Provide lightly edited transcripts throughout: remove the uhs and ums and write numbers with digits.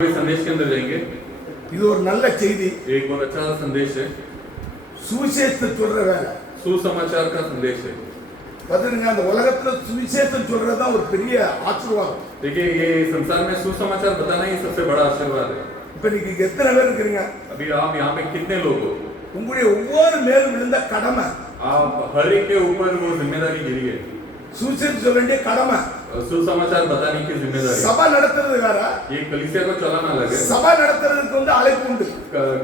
संदेश के अंदर जाएंगे। இது ஒரு நல்ல செய்தி. एक बहुत अच्छा संदेश है। சுவிசேஷத்தை சொல்ற வேலை. सुसमाचार का संदेश है। பாத்தீங்க அந்த உலகத்துல சுவிசேஷம் சொல்றது தான் ஒரு பெரிய ஆசீர்வாதம். देखिए ये संसार में सुसमाचार बताना ही सबसे बड़ा आशीर्वाद है। இப்ப நீங்க எத்தனை பேர் இருக்கீங்க? अभी आप यहाँ पे कितने लोग हो? உங்களுடைய ஒவ்வொரு மேலும் விழுந்த கடமை. आप हर एक के ऊपर वो जिम्मेदारी गिरी है। சுவிசேஷம் சொல்ல வேண்டிய கடமை. सुसमाचार बताने की जिम्मेदारी। சபை நடத்துறது வேற. ये कलीसिया को चलाना अलग है। சபை நடத்துறதுக்கு வந்து அழைப்பு உண்டு.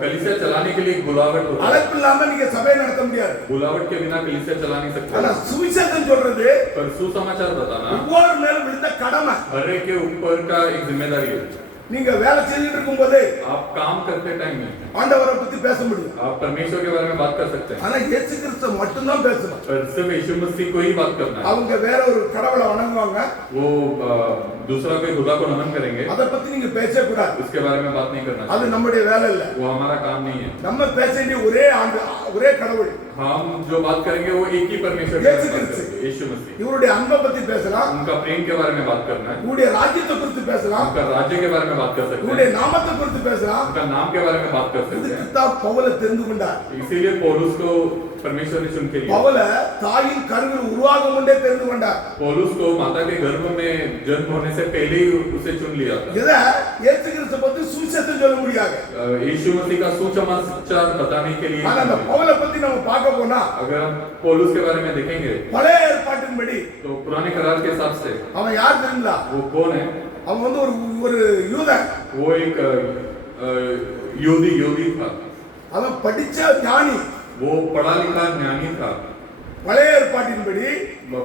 कलीसिया चलाने के लिए एक बुलावट होता है। அழைப்பு இல்லாம நீங்க சபை நடத்த முடியாது. बुलावट के बिना कलीसिया चला नहीं सकते। ஆனா சுவிசேஷம் சொல்றது पर सुसमाचार बताना ஒவ்வொரு மேலும் விழுந்த கடமை. हर एक के ऊपर का एक जिम्मेदारी है। நீங்க வேலை செஞ்சுட்டு இருக்கும்போது आप काम करते टाइम में ஆண்டவரை பத்தி பேச முடியும். आप परमेश्वर के बारे में बात कर सकते हैं। ஆனா இயேசு கிறிஸ்து மட்டும் தான் பேசணும். पर सिर्फ यीशु मसीह को ही बात करना है। அவங்க வேற ஒரு கடவுளை வணங்குவாங்க. वो दूसरा कोई खुदा को नमन करेंगे। அத பத்தி நீங்க பேசவே கூடாது. उसके बारे में बात नहीं करना அது चाहिए। நம்முடைய வேலை இல்ல. वो हमारा काम नहीं है। நம்ம பேச வேண்டிய ஒரே கடவுள். हम जो बात करेंगे वो एक ही परमेश्वर के बारे में बात करेंगे, यीशु मसीह। இவருடைய அன்பை பத்தி பேசலாம். उनका प्रेम के बारे में बात करना है। இவருடைய ராஜ்யத்தை குறித்து பேசலாம். उनका राज्य के बारे में बात कर सकते இவருடைய हैं। நாமத்தை குறித்து பேசலாம். उनका नाम के बारे में बात कर सकते இதுக்கு हैं। தான் பவுல தெரிந்து கொண்டார். इसीलिए पौलुस को परमेश्वर ने चुन के लिया। பவுல தாயின் கருவில் உருவாகும் முன்பே தெரிந்து கொண்டார். पौलुस को माता के गर्भ में जन्म होने से पहले ही उसे चुन लिया था। இத இயேசு கிறிஸ்து பத்தி சுவிசேஷம் சொல்ல முடியாது. यीशु मसीह का सुसमाचार बताने के लिए ஆனா அந்த பவுல பத்தி நம்ம பார்க்க போனா अगर हम पौलुस के बारे में देखेंगे பழைய ஏற்பாட்டின்படி तो पुराने करार के हिसाब से அவன் யார் தெரியுங்களா? वो कौन है? அவன் வந்து ஒரு யூதன். वो एक योदी था। அவன் படிச்ச ஞானி. वो पढ़ा लिखा ज्ञानी था। பழைய ஏற்பாட்டின்படி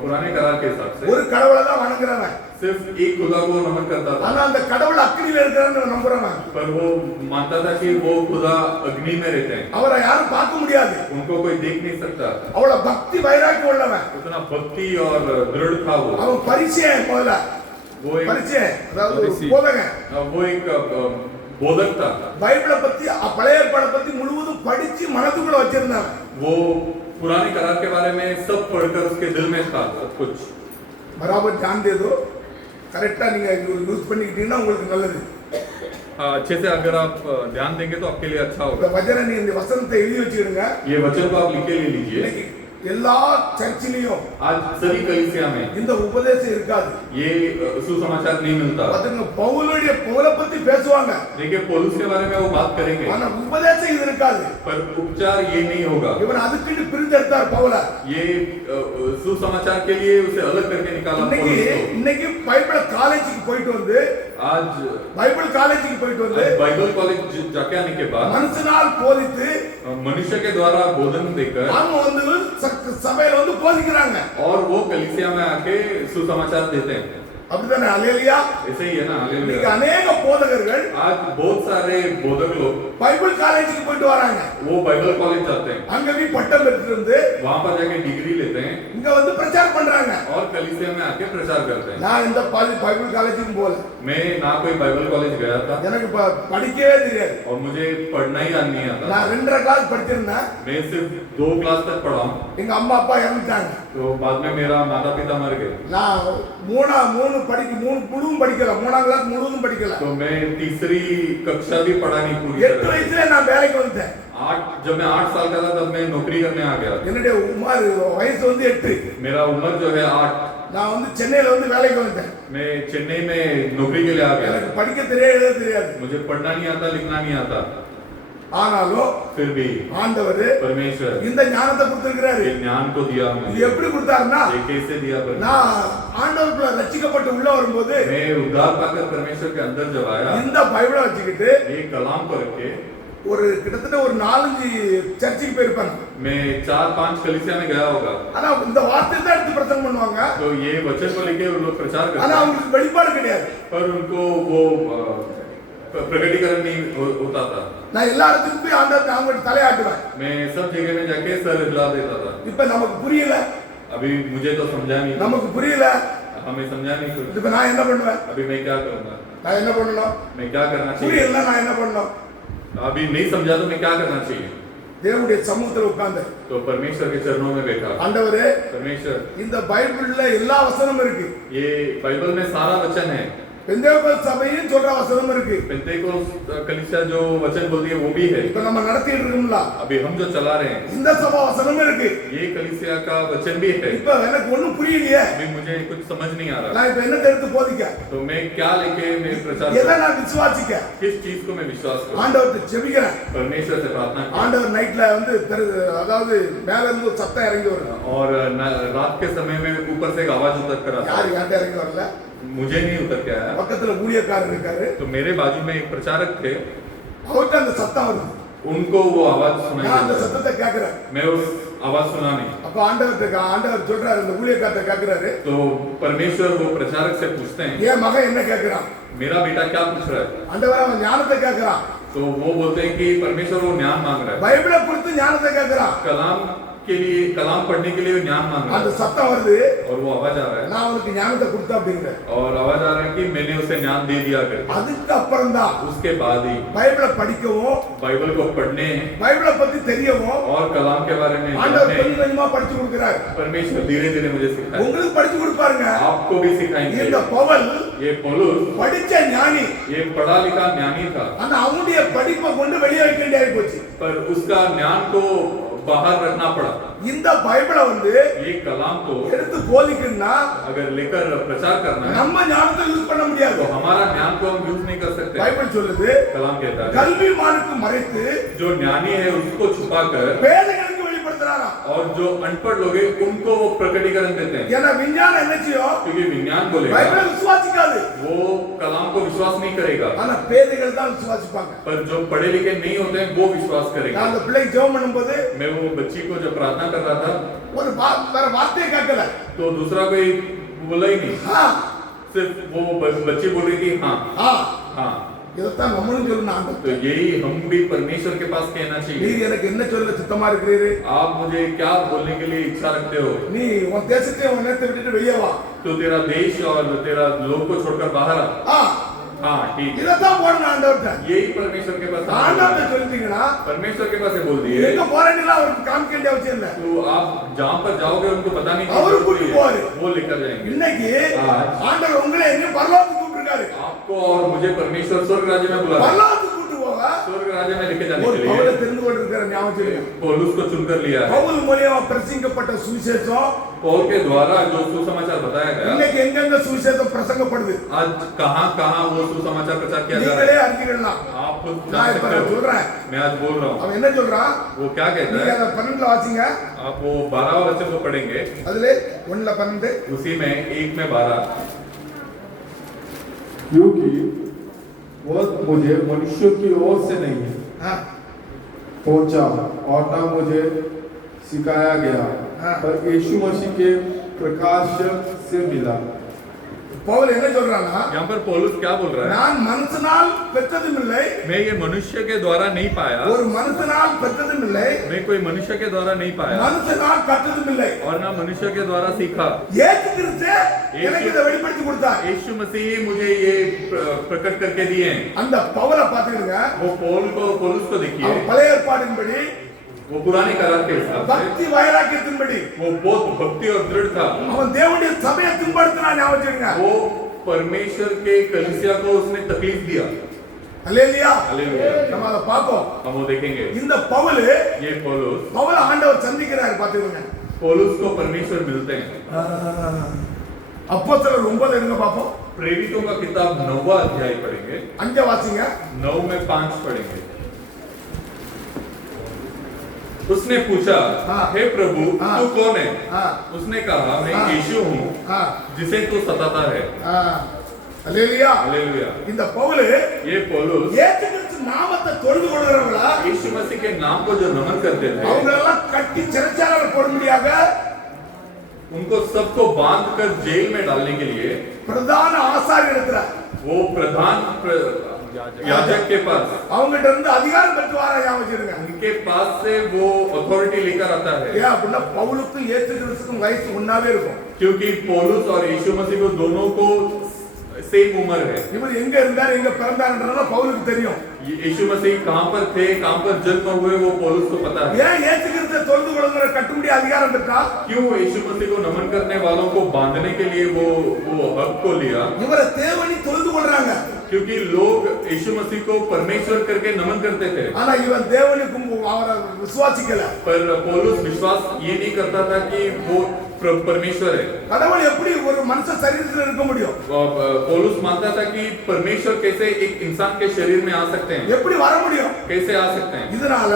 पुराने करार के हिसाब से ஒரு கடவுளை தான் வணங்குறவன். सिर्फ एक खुदा को नमन करता था। ஆனா அந்த கடவுள் அக்கினியில இருக்கிறான்னு நம்புறவன். पर वो मानता था कि वो खुदा अग्नि में रहते हैं। அவரை யாரும் பார்க்க முடியாது. उनको कोई देख नहीं सकता। அவள பக்தி வைராக்கியம் உள்ளவன். उतना भक्ति और दृढ़ था वो। அவன் பரிச்சயம் முதல்ல. वो एक பரிச்சயம் அதாவது ஒரு போதகன். वो एक बोधक था। பைபிளை பத்தி பழைய ஏற்பாடை பத்தி முழுவதும் படிச்சு மனதுக்குள்ள வச்சிருந்தவன். वो पुराने करार के बारे में सब पढ़कर उसके दिल में था सब कुछ। बराबर ध्यान दे दो. करेक्टा நீங்க யூஸ் பண்ணிக்கிட்டீங்கன்னா உங்களுக்கு நல்லது. अच्छे से अगर आप ध्यान देंगे तो आपके लिए अच्छा இந்த होगा। வசனம் நீங்க இந்த வசனத்தை எழுதி வச்சிருங்க. ये वचन को आप लिख के ले लीजिए। இன்னைக்கு எல்லா சர்ச்சிலையும் आज सभी कलीसिया में இந்த உபதேசம் இருக்காது. ये सुसमाचार नहीं मिलता। பாத்தீங்க பவுலை பத்தி பேசுவாங்க. देखिए पौलुस के बारे में वो बात करेंगे ஆனா உபதேசம் இது இருக்காது. पर उपचार ये नहीं होगा। இவன் அதுக்குன்னு பிரிந்தெடுத்தார் பவுல. ये सुसमाचार के लिए उसे अलग करके निकाला पौलुस को। இன்னைக்கு பைபிள் காலேஜுக்கு போயிட்டு வந்து आज பைபிள் காலேஜுக்கு போயிட்டு வந்து बाइबल कॉलेज जाके आने के बाद மனுஷனால் போதித்து मनुष्य के द्वारा बोधन देकर அவங்க வந்து சபையில வந்து போதிக்கிறாங்க. और वो कलीसिया में आके सुसमाचार देते हैं। அப்படிதானே? அல்லேலூயா. ऐसे ही है ना? இன்னைக்கு हालेलुया। अनेक போதகர்கள் आज बहुत सारे बोधक लोग பைபிள் காலேஜுக்கு போயிட்டு வராங்க. वो बाइबल कॉलेज जाते हैं, அங்க போய் பட்டம் பெற்று வந்து वहां पर जाके डिग्री लेते हैं இங்க வந்து பிரச்சாரம் பண்றாங்க. और कलीसिया में आके प्रचार करते हैं। நான் இந்த பைபிள் காலேஜுக்கு போல. मैं ना कोई बाइबल कॉलेज गया था எனக்கு படிக்கவே தெரியாது. और मुझे पढ़ना ही नहीं आता। நான் 2.5 கிளாஸ் படிச்சிருந்தேன். मैं सिर्फ 2 क्लास तक पढ़ा हूँ। எங்க அம்மா அப்பா இறந்துட்டாங்க. तो बाद में मेरा माता पिता मर गए। நான் மூணு முழுவதும் படிக்கல. 3ஆம் கிளாஸ் முழுவதும் படிக்கல. तो मैं तीसरी कक्षा भी पढ़ा नहीं पूरी 8 तरह। வயசுல நான் வேலைக்கு வந்துட்டேன். जब मैं 8 साल का था तब मैं नौकरी करने आ गया। என்னுடைய வயசு வந்து 8. मेरा उम्र जो है 8। நான் வந்து சென்னையில வந்து வேலைக்கு வந்துட்டேன். मैं चेन्नई में नौकरी के लिए आ गया। எனக்கு படிக்க தெரியாது, எழுத தெரியாது. मुझे पढ़ना नहीं आता, लिखना नहीं आता। ஆனாலும் फिर भी ஆண்டவர் परमेश्वर இந்த ஞானத்தை கொடுத்திருக்கிறாரு. ये ज्ञान को दिया இது मुझे। எப்படி கொடுத்தாருன்னா, ये कैसे दिया परमेश्वर? நான் ஆண்டவருக்குள்ள ரட்சிக்கப்பட்டு உள்ள வரும்போது मैं उद्धार पाकर परमेश्वर के अंदर जब आया, இந்த பைபிளை வச்சுக்கிட்டு ये कलाम को रख के ஒரு கிட்டத்தட்ட ஒரு 4-5 சர்ச்சுக்கு போயிருப்பாங்க. मैं 4-5 कलीसिया में गया होगा। ஆனா இந்த வார்த்தையை தான் எடுத்து பிரசங்கம் பண்ணுவாங்க. तो ये वचन को लेके वो लोग प्रचार ஆனா करते हैं அவங்களுக்கு வெளிப்பாடு கிடையாது. पर उनको वो प्रकटीकरण नहीं होता था। நான் எல்லா இடத்துக்கும் போய் ஆண்டவருக்கு அவங்களுக்கு தலையாட்டுவேன். मैं सब जगह में जाके सर हिला देता था। இப்ப நமக்கு புரியல. अभी मुझे तो समझा नहीं, நமக்கு புரியல. हमें समझा नहीं कुछ। இப்ப நான் என்ன பண்ணுவேன்? अभी मैं क्या करूंगा? நான் என்ன பண்ணணும்? मैं क्या करना चाहिए? புரியல நான் என்ன பண்ணணும்? अभी नहीं समझा तो मैं क्या करना चाहिए? தேவனுடைய சமூகத்துல உட்கார்ந்து तो परमेश्वर के चरणों में बैठा। ஆண்டவரே, परमेश्वर இந்த பைபிள்ல எல்லா வசனமும் இருக்கு. ये बाइबल में सारा वचन है। பெந்தேகோஸ்து சபையும் சொல்ற வசனம் இருக்கு. पेंटेकोस्त कलीसिया जो वचन बोलती है वो भी है. இப்ப நம்ம நடத்திட்டு இருக்கோம்ல, अभी हम जो चला रहे हैं இந்த சபை வசனம் இருக்கு. ये कलीसिया का वचन भी है. இப்ப எனக்கு ஒண்ணும் புரியலையே, अभी मुझे कुछ समझ नहीं आ रहा. நான் இப்ப என்ன எடுத்து போதிக்க, तो मैं क्या लेके मैं प्रचार எதை करूं? நான் விசுவாசிக்க, किस चीज को मैं विश्वास करूं? ஆண்டவர்கிட்ட ஜெபிக்கிறேன். परमेश्वर से प्रार्थना करूं. ஆண்டவர் நைட்ல வந்து அதாவது மேல இருந்து ஒரு சத்தம் இறங்கி வரும். और रात के समय में ऊपर से एक आवाज उतर कर आता யாரு है. யார்ட்ட இறங்கி வரல, मुझे नहीं उतर के आया. பக்கத்துல ஊழியக்காரர் இருக்காரு, तो मेरे बाजू में एक प्रचारक थे, அவர்கிட்ட அந்த சத்தம் வருது. उनको वो आवाज सुनाई நான் அந்த देता है. சத்தத்தை கேட்கிறேன். मैं उस आवाज सुना नहीं. அப்ப ஆண்டவர் சொல்றாரு, அந்த ஊழியக்காரத்தை கேட்கிறாரு, तो परमेश्वर वो प्रचारक से पूछते हैं, என் मகன் என்ன கேட்கிறான்? मेरा बेटा क्या पूछ रहा है? ஆண்டவர் அவன் ஞானத்தை கேட்கிறான். तो वो बोलते हैं कि परमेश्वर वो ज्ञान मांग रहा है. பைபிளை குறித்து ஞானத்தை கேட்கிறான். कलाम के लिए, कलाम पढ़ने के लिए वो ज्ञान मांग रहा அந்த है. சத்தம் வருது, और वो आवाज आ रहा है, நான் அவனுக்கு ஞானத்தை கொடுத்தேன் அப்படிங்கிற. और आवाज आ रहा है कि मैंने उसे ज्ञान दे दिया करके. அதுக்கு அப்புறம் தான் उसके बाद ही பைபிளை படிக்கவும், बाइबल को पढ़ने பைபிளை பத்தி தெரியவும் और कलाम के बारे में ஆண்டவர் जानने கொஞ்சம் கொஞ்சமா படிச்சு கொடுக்கிறார். परमेश्वर धीरे धीरे मुझे सिखाया. உங்களுக்கு படிச்சு கொடுப்பாருங்க. आपको भी सिखाएंगे. இந்த பவுல் ये पौलुस படிச்ச ஞானி, ये पढ़ा लिखा ज्ञानी था, ஆனா அவனுடைய படிப்பை கொண்டு வெளியே வைக்க வேண்டியது போச்சு. पर उसका ज्ञान को बाहर रखना पड़ा. இந்த பைபிளை வந்து ये कलाम को எடுத்து போதிக்கணும்னா अगर लेकर प्रचार करना है நம்ம ஞானத்தை யூஸ் பண்ண முடியாது. तो हमारा ज्ञान को हम यूज नहीं कर सकते. பைபிள் சொல்லுது, कलाम कहता है கல்விமானுக்கு மறைத்து जो ज्ञानी है उसको छुपाकर பேதைகளுக்கு வெளிப்படுத்துறாராம். और जो अनपढ़ लोग हैं उनको वो प्रकटीकरण देते हैं. ஏன்னா விஞ்ஞானம் என்ன செய்யும்? क्योंकि विज्ञान बोलेगा பைபிளை விசுவாசிக்காது, वो कलाम को विश्वास नहीं करेगा, ஆனா பேதைகள் தான் விசுவாசிப்பாங்க. पर जो पढ़े लिखे नहीं होते हैं वो विश्वास நான் करेगा. அந்த பிள்ளைக்கு ஜெபம் பண்ணும்போது मैं वो बच्ची को जब प्रार्थना कर रहा था ஒரு வேற வார்த்தையை கேட்கல. तो दूसरा कोई बोला ही नहीं, ஆ सिर्फ वो बच्ची बोल रही थी हाँ ஆ हाँ. இதைத்தான் நம்மளும் சொல்லணும். ஆண்டவர், तो यही हम भी परमेश्वर के पास कहना चाहिए. நீர் எனக்கு என்ன சொல்ல சித்தமா இருக்கிறீரு? आप मुझे क्या बोलने के लिए इच्छा रखते हो? நீ உன் தேசத்தை உன் நேரத்தை விட்டுட்டு வெளியே வா. तो तेरा देश और तेरा लोग को छोड़कर बाहर आ. ஆ हाँ ठीक है. இதைத்தான் போடணும் ஆண்டவர்கிட்ட. यही परमेश्वर के पास ஆண்டவர்கிட்ட சொல்லிட்டீங்கன்னா परमेश्वर के पास से बोल दिए. எங்க போறேன்னு அவருக்கு காமிக்க வேண்டிய அவசியம் இல்லை. तो आप जहाँ पर जाओगे उनको पता नहीं और कुछ बोल. वो लेकर जाएंगे. இன்னைக்கு हाँ. ஆண்டவர் உங்களை என்ன பரலோகத்துக்கு கூப்பிட்டுருக்காரு. आपको और मुझे परमेश्वर स्वर्ग राज्य में बुला रहा है. பரலோகத்துக்கு கூப்பிட்டு போக स्वर्ग राज्य में लेके जाने ஒரு के பவுலை लिए தெரிந்து கொண்டிருக்கிற ஞாபகம் சொல்லுங்க. पौलुस को चुनकर लिया है. பவுல் மூலியமா பிரசங்கிக்கப்பட்ட சுவிசேஷம் पौल के द्वारा जो सुसमाचार बताया गया, இன்னைக்கு எங்கெங்க சுவிசேஷம் பிரசங்கப்படுது आज कहाँ कहाँ वो सुसमाचार प्रचार किया जा रहा நீங்களே है அறிஞ்சிடலாம். आप खुद நான் जान இப்ப सकते हो. சொல்றேன், मैं आज बोल रहा हूँ. அவன் என்ன சொல்றான்? वो क्या कहता நீங்க है? அதை 12ல வாசிங்க. आप वो 12 वचन को पढ़ेंगे. அதுல 1ல 12 उसी में 1 में 12. क्योंकि वह मुझे मनुष्य की ओर से नहीं हाँ पहुंचा और न मुझे सिखाया गया, हाँ। पर यीशु मसीह के प्रकाश से मिला. பவுல் என்ன சொல்றானா? यहाँ पर पौलुस क्या बोल रहा है? நான் மனுஷனால் பெற்றதும் இல்லை, मैं ये मनुष्य के द्वारा नहीं पाया, ஒரு மனுஷனால் பெற்றதும் இல்லை, मैं कोई मनुष्य के द्वारा नहीं पाया மனுஷனால் கற்றதும் இல்லை. और ना मनुष्य के द्वारा सीखा. இயேசு கிறிஸ்து எனக்கு இதை வெளிப்படுத்தி கொடுத்தார். यीशु मसीह मुझे ये प्रकट करके दिए हैं. அந்த பவுலை பாத்துக்கிடுங்க. वो पौलुस को देखिए. அவன் பழைய ஏற்பாடின்படி, वो पुराने करार के हिसाब से பக்தி வைராக்கியத்தின்படி वो बहुत भक्ति और दृढ़ था. அவன் தேவனுடைய சபையை துன்படுத்தினா ஞாபகம் வச்சுக்கங்க. वो परमेश्वर के कलीसिया को उसने तकलीफ दिया. அல்லேலூயா. हालेलुया. நம்ம அதை பார்ப்போம். हम वो देखेंगे. இந்த பவுல் ये पौलुस ஆண்டவர் சந்திக்கிறார் பாத்துக்கங்க. पौलुस को परमेश्वर मिलते हैं. அப்போஸ்தலர் 9 எடுங்க பாப்போம். प्रेरितों का किताब 9वां अध्याय पढ़ेंगे. 5 वासिங்க. 9 में 5 पढ़ेंगे. उसने पूछा, हाँ। हे प्रभु हाँ। तू कौन है? हाँ। उसने कहा मैं हाँ। यीशु हूँ हाँ जिसे तू सताता है. அல்லேலூயா. हालेलुया. இந்த பவுல் ये पौलुस இயேசு கிறிஸ்து நாமத்தை தொழுது கொள்கிறவங்களா यीशु मसीह के नाम को जो नमन करते थे அவங்க எல்லாம் கட்டி சிறைச்சாலையில போடும்படியாக उनको सबको बांध कर जेल में डालने के लिए பிரதான ஆசாரியர் இருக்கிறார். वो प्रधान याजक के पास, அவங்ககிட்ட இருந்து அதிகாரம் பெற்று வர ஞாபகம் வச்சிருங்க. उनके पास से वो अथॉरिटी लेकर आता है. ஏன் அப்படின்னா பவுலுக்கும் இயேசு கிறிஸ்துக்கும் வயசு ஒன்னாவே இருக்கும். क्योंकि पौलुस और यीशु मसीह को दोनों को सेम उम्र है। இவர் எங்க இருந்தார் எங்க பிறந்தார்ன்றத பவுலுக்கு தெரியும். यीशु मसीह कहां पर थे, कहां पर जन्म हुए, वो पौलुस को पता है। ஏன் இயேசு கிறிஸ்துவை தொழுது கொள்ளுகிற கட்டும்படி அதிகாரம் பெற்றா? क्यों यीशु मसीह को नमन करने वालों को बांधने के लिए वो हक को लिया? இவரை தேவனி தொழுது கொள்றாங்க. क्योंकि लोग यीशु मसीह को परमेश्वर करके नमन करते थे, ஆனா இவன் தேவனை அவரை விசுவாசிக்கல. पर पौलुस विश्वास ये नहीं करता था कि वो परमेश्वर है। கடவுள் எப்படி ஒரு மனுஷ சரீரத்தில் இருக்க முடியும்? पौलुस मानता था कि परमेश्वर कैसे एक इंसान के शरीर में आ सकते हैं, எப்படி வர முடியும்? कैसे आ सकते हैं। இதனால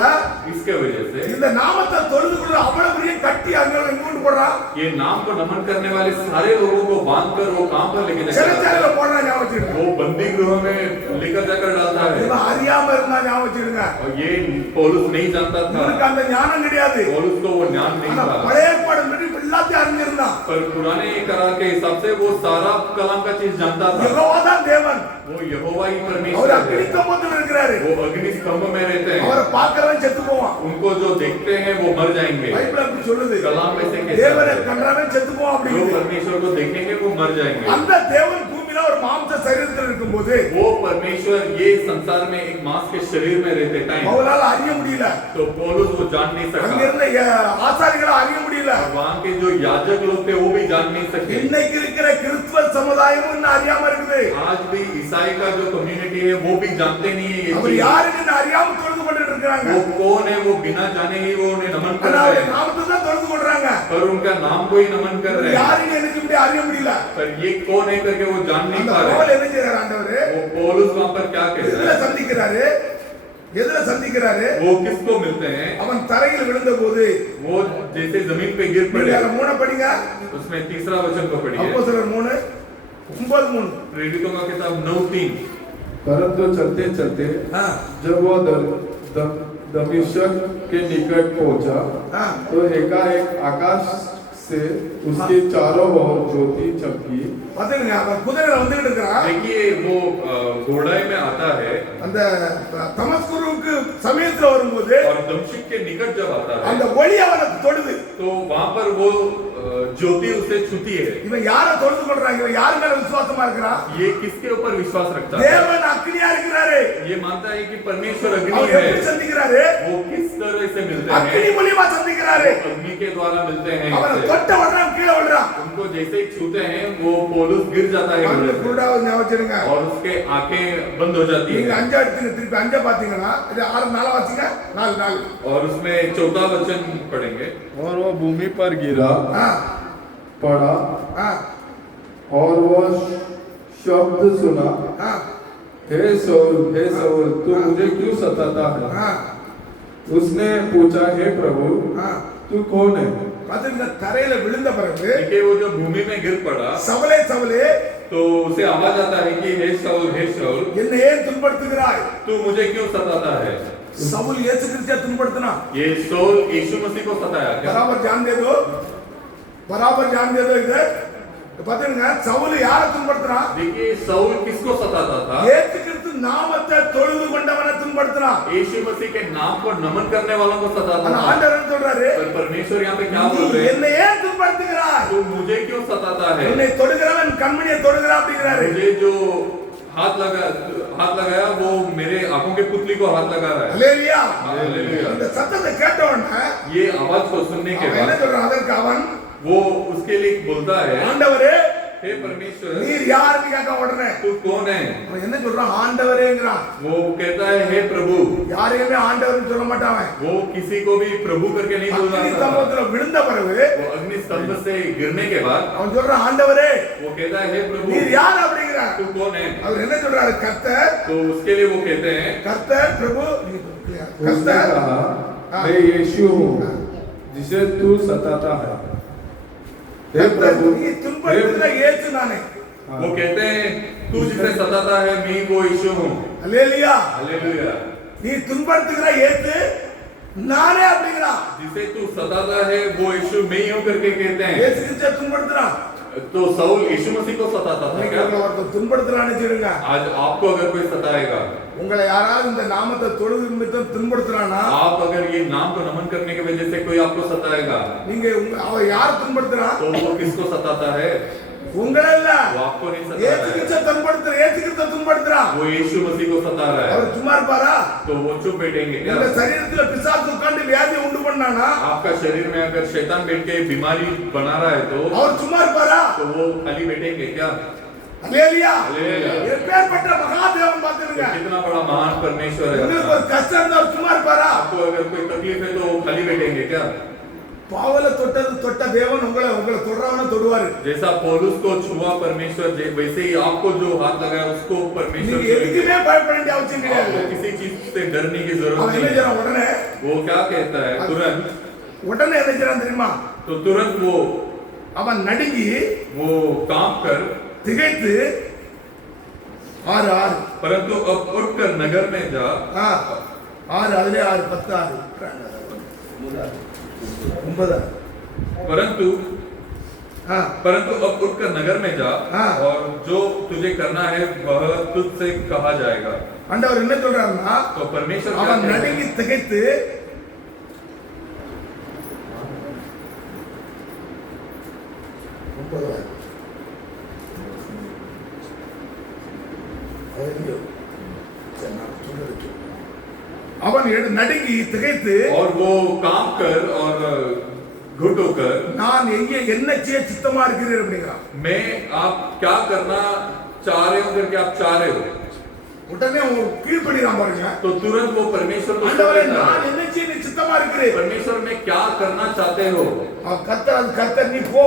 इसके वजह से இந்த நாமத்தை தொழுது கொள்ற அவ்வளவு பெரிய கட்டி அங்க கொண்டு போறா. ये नाम को नमन करने वाले सारे लोगों को बांधकर वो कहां पर लेके जाता சிறைச்சாலையில है? போடுறா ஞாபகம் வச்சிருங்க. वो बंदी गृह में लेकर जाकर डालता है। இவன் அறியாம இருந்தா ஞாபகம் வச்சிருங்க. और ये पौलुस नहीं जानता था, இவனுக்கு அந்த ஞானம் கிடையாது. पौलुस को वो ज्ञान नहीं ஆனா था। பழைய ஏற்பாடு படி எல்லாத்தையும் அறிஞ்சிருந்தான். पर पुराने करार के हिसाब से वो सारा कलाम का चीज जानता था। யெகோவா தான் தேவன். वो यहोवा ही அவர் परमेश्वर அக்னி है। ஸ்தம்பத்தில் இருக்கிறாரு. वो अग्नि स्तंभ में रहते हैं। அவரை பார்க்கறவன் செத்து போவான். उनको जो देखते हैं वो मर जाएंगे। பைபிள் அப்படி சொல்லுது. कलाम में से தேவனை कहता है, கண்டறவன் செத்து போவான் जो அப்படிங்குது. परमेश्वर को देखेंगे वो मर जाएंगे। அந்த தேவன் பூமியில ஒரு மாம்ச சரீரத்தில் இருக்கும்போது वो परमेश्वर ये संसार में एक मांस के शरीर में रहते टाइम அவங்களால அறிய முடியல. तो पौलुस वो जान नहीं அங்க सका। இருந்த ஆசாரிகளை அறிய முடியல. वहां के जो याजक लोग थे वो भी जान नहीं सके। இன்னைக்கு இருக்கிற கிறிஸ்துவ சமுதாயமும் இன்னும் அறியாம இருக்குது. आज भी ईसाई का जो कम्युनिटी है वो भी जानते नहीं है ये அவர் चीज। யாருன்னு அறியாம தொழுது கொண்டு இருக்காங்க. वो कौन है वो बिना जाने ही वो उन्हें नमन कर ஆனா रहे அவர் हैं, நாமத்தை தான் தொழுது கொள்றாங்க. पर उनका नाम को ही नमन कर रहे हैं। யாருன்னு எனக்கு இப்படி அறிய முடியல. पर ये कौन है करके वो जान नहीं அந்த पा பவுல் रहे। என்ன செய்றார் ஆண்டவரே? वो पौलुस वहां पर क्या कह எதுல रहा है? சந்திக்கிறாரு? எதுல சந்திக்கிறாரு? वो किसको मिलते हैं? அவன் தரையில் விழுந்தபோது वो जैसे जमीन पे गिर நீங்க पड़े। அதை மூண படிங்க. उसमें तीसरा वचन को पढ़िए, அப்போஸ்தலர் 3 9:3. प्रेरितों का किताब 9:3। परंतु चलते चलते हां जब वह दमिश्क के निकट पहुंचा हां तो एकाएक आकाश से उसके चारों ओर ज्योति चमकी। பாத்தீங்களா? அவன் குதிரையில வந்துட்டு இருக்கான். देखिए वो घोड़े में आता है அந்த தமஸ்குருக்கு சமீபத்துல வரும்போது और दमिश्क के निकट जब आता है அந்த ஒளி அவனை தொடுது. तो वहां पर वो ज्योति उसे छूती है। இவன் யாரை தொழுது கொள்றாங்க? இவன் யார் மேல விசுவாசமா இருக்கிறான்? ये किसके ऊपर विश्वास रखता है? தேவன் அக்னியா இருக்கிறாரு. ये मानता है कि परमेश्वर अग्नि அவர் எப்படி है। சந்திக்கிறாரு? वो किस तरह से मिलते அக்னி हैं? மூலியமா சந்திக்கிறாரு. अग्नि के द्वारा मिलते हैं। அவனை इससे। தொட்ட உடனே அவன் கீழே விழுறான். उनको जैसे ही छूते हैं वो पौलुस गिर जाता है அவனுக்கு घोड़े से। குருடாவை ஞாபகம் வச்சிருங்க. और उसके आंखें बंद हो जाती நீங்க है। 5 எடுத்துங்க, திருப்பி 5 பாத்தீங்கன்னா இது 6 4 வாசிங்க. 4 और उसमें 14 वचन पढ़ेंगे। और वह भूमि पर गिरा हां पड़ा हां और वह शब्द सुना, हां हे सौल तू मुझे क्यों सताता है? हां उसने पूछा, हे प्रभु हां तू कौन है? பாத்தீங்கன்னா தரையில விழுந்த பிறகு देखिए वो जब भूमि में गिर पड़ा சவலே சவலே तो उसे आवाज आता है कि हे शाऊल என்னை ஏன் துன்பப்படுத்துகிறாய்? तू मुझे क्यों सताता है? சவுல் இயேசு கிறிஸ்துவை துன்பப்படுத்தினா. ये शाऊल यीशु मसीह को सताया क्या? बराबर जान दे दो இது பாத்தீங்கன்னா சவுல் யாரை துன்பப்படுத்துறான்? देखिए शाऊल किसको सताता था? இயேசு கிறிஸ்து நாமத்தை தொழுது கொண்டவனை துன்பப்படுத்துறான். यीशु मसीह के नाम को नमन करने वालों को सताता ஆனா था। ஆண்டவர் என்ன சொல்றாரு? पर परमेश्वर यहाँ पे क्या நீ बोल रहे हैं? என்னை ஏன் துன்பப்படுத்துகிறாய்? तू मुझे क्यों सताता है? என்னை தொடுகிறவன் கண்மணியை தொடுகிறான் அப்படிங்கிறாரு. मुझे जो हाथ लगाया वो मेरे आंखों के पुतली को हाथ लगा रहा है। அல்லேலூயா. हालेलुया। இந்த சத்தத்தை கேட்ட உடனே ये आवाज को सुनने के அவன் என்ன बाद சொல்றான்? அதற்கு அவன் वो उसके लिए बोलता है, ஆண்டவரே हे परमेश्वर நீர் யாருன்னு கேட்க உடனே तू कौन है? அவன் என்ன சொல்றான்? ஆண்டவரேங்கறான். वो कहता है हे प्रभु। யாரையுமே ஆண்டவர்னு சொல்ல மாட்டான் அவன். वो किसी को भी प्रभु करके नहीं बोलता அக்னி था। ஸ்தம்பத்துல விழுந்த பிறகு वो अग्नि स्तंभ से गिरने के बाद அவன் சொல்றான் ஆண்டவரே वो कहता है हे प्रभु நீர் யார் அப்படிங்கிறான். तू कौन है? அவர் என்ன சொல்றாரு? கர்த்தர் तो उसके लिए वो कहते हैं கர்த்தர் பிரபு उसने கர்த்தர் कहा, हाँ। मैं यीशु हूँ जिसे तू सताता है। हे கர்த்தர் प्रभु நீ துன்பப்படுத்துகிற இயேசு நானே. वो कहते हैं तू जिसे सताता है मैं वो यीशु हूँ। அல்லேலூயா. हालेलुया। நீ துன்பப்படுத்துகிற இயேசு நானே அப்படிங்கிறான். जिसे तू सताता है वो यीशु मैं ही हूँ करके कहते हैं। இயேசு கிறிஸ்துவை துன்பப்படுத்துறான். तो शाऊल यीशु मसीह को सताता था இன்னைக்கு क्या? உங்களை ஒருத்தர் துன்பப்படுத்துறான்னு சொல்லுங்க. आज आपको अगर कोई सताएगा, உங்களை யாராவது இந்த நாமத்தை தொழுது நிமித்தம் துன்பப்படுத்துறானா आप अगर ये नाम को नमन करने की वजह से कोई आपको सताएगा, நீங்க அவ யார் துன்பப்படுத்துறா? तो वो किसको सताता है? உங்களை இல்ல वो आपको नहीं सता ஏசு रहा है, கிறிஸ்து துன்படுத்துறான் वो यीशु मसीह को सता रहा है, அவர் சும்மா இருப்பாரா तो वो चुप बैठेंगे क्या? உங்க சரீரத்துல பிசாசு உட்கார்ந்து வியாதி உண்டு பண்ணானா आपका शरीर में अगर शैतान बैठ के बीमारी बना रहा है तो அவர் சும்மா இருப்பாரா वो खाली बैठेंगे क्या? அல்லேலூயா அல்லேலூயா. எப்பேற்பட்ட மகாதேவன் பாத்துருங்க तो कितना बड़ा महान परमेश्वर है உங்களுக்கு आपका। ஒரு கஷ்டம் இருந்தா அவர் சும்மா இருப்பாரா आपको अगर कोई तकलीफ है तो वो खाली बैठेंगे क्या? பாவல தொட்ட தேவன் உங்களை தொடரவன தொடுவாரு जैसा पौलुस को छुआ परमेश्वर, वैसे ही आपको जो हाथ लगाया उसको परमेश्वर நீங்க छुएंगे। எதுக்குமே பயப்பட வேண்டிய அவசியம் आपको கிடையாது किसी चीज से डरने की जरूरत அவன் என்ன नहीं है। செய்றான் உடனே वो क्या कहता है तुरंत என்ன செய்றான் தெரியுமா तो तुरंत அவன் நடுங்கி वो काम कर, திகைத்து ஆறு ஆறு परंतु अब उठकर नगर में जा। ஆறு அதுல 6 10 6 9 परंतु हाँ परंतु अब उठकर नगर में जा हाँ। और जो तुझे करना है वह तुझसे कहा जाएगा। ஆண்டவர் என்ன சொல்றாருன்னா तो परमेश्वर क्या அவன் कहता है? நடுங்கி திகைத்து அவன் நடுங்கி திகைத்து और वो काम कर और घुट होकर நான் என்ன செய்ய சித்தமா இருக்கிறேன் அப்படிங்கிறான் मैं आप क्या करना चाह रहे हो करके आप चाह रहे हो, உடனே அவன் கீழ்ப்படிறான் பாருங்க तो तुरंत वो परमेश्वर को ஆண்டவரே सुन लेता நான் है। என்ன செய்ய நீ சித்தமா இருக்கிறேன் परमेश्वर में क्या करना चाहते हो? கர்த்தர் நீ போ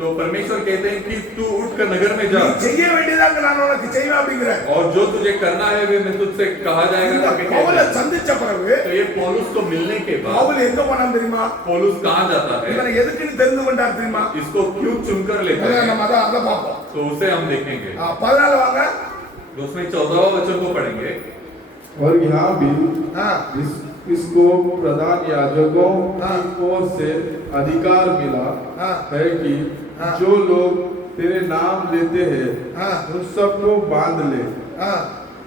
तो परमेश्वर कहते हैं कि तू उठकर नगर में जा நீ செய்ய வேண்டியதாக நான் உனக்கு செய்வேன் அப்படிங்கிறேன் और जो तुझे करना है वे मैं तुझसे कहा जाएगा இந்த करके कहते பவுலை हैं। சந்திச்ச பிறகு तो ये पौलुस को मिलने के बाद பவுல் எங்க போனான் தெரியுமா पौलुस कहाँ जाता है? இவனை எதுக்குன்னு தெரிந்து கொண்டார் தெரியுமா इसको क्यों चुनकर लेते அதான் நம்ம हैं? அதை பார்ப்போம் तो उसे हम देखेंगे। 14 वाங்க तो उसमें 14वां वचन को पढ़ेंगे। और यहाँ भी हाँ इसको प्रधान याजकों हाँ। की ओर से अधिकार मिला हाँ। है कि हाँ। जो लोग तेरे नाम लेते हैं हाँ। उन सबको बांध ले। हाँ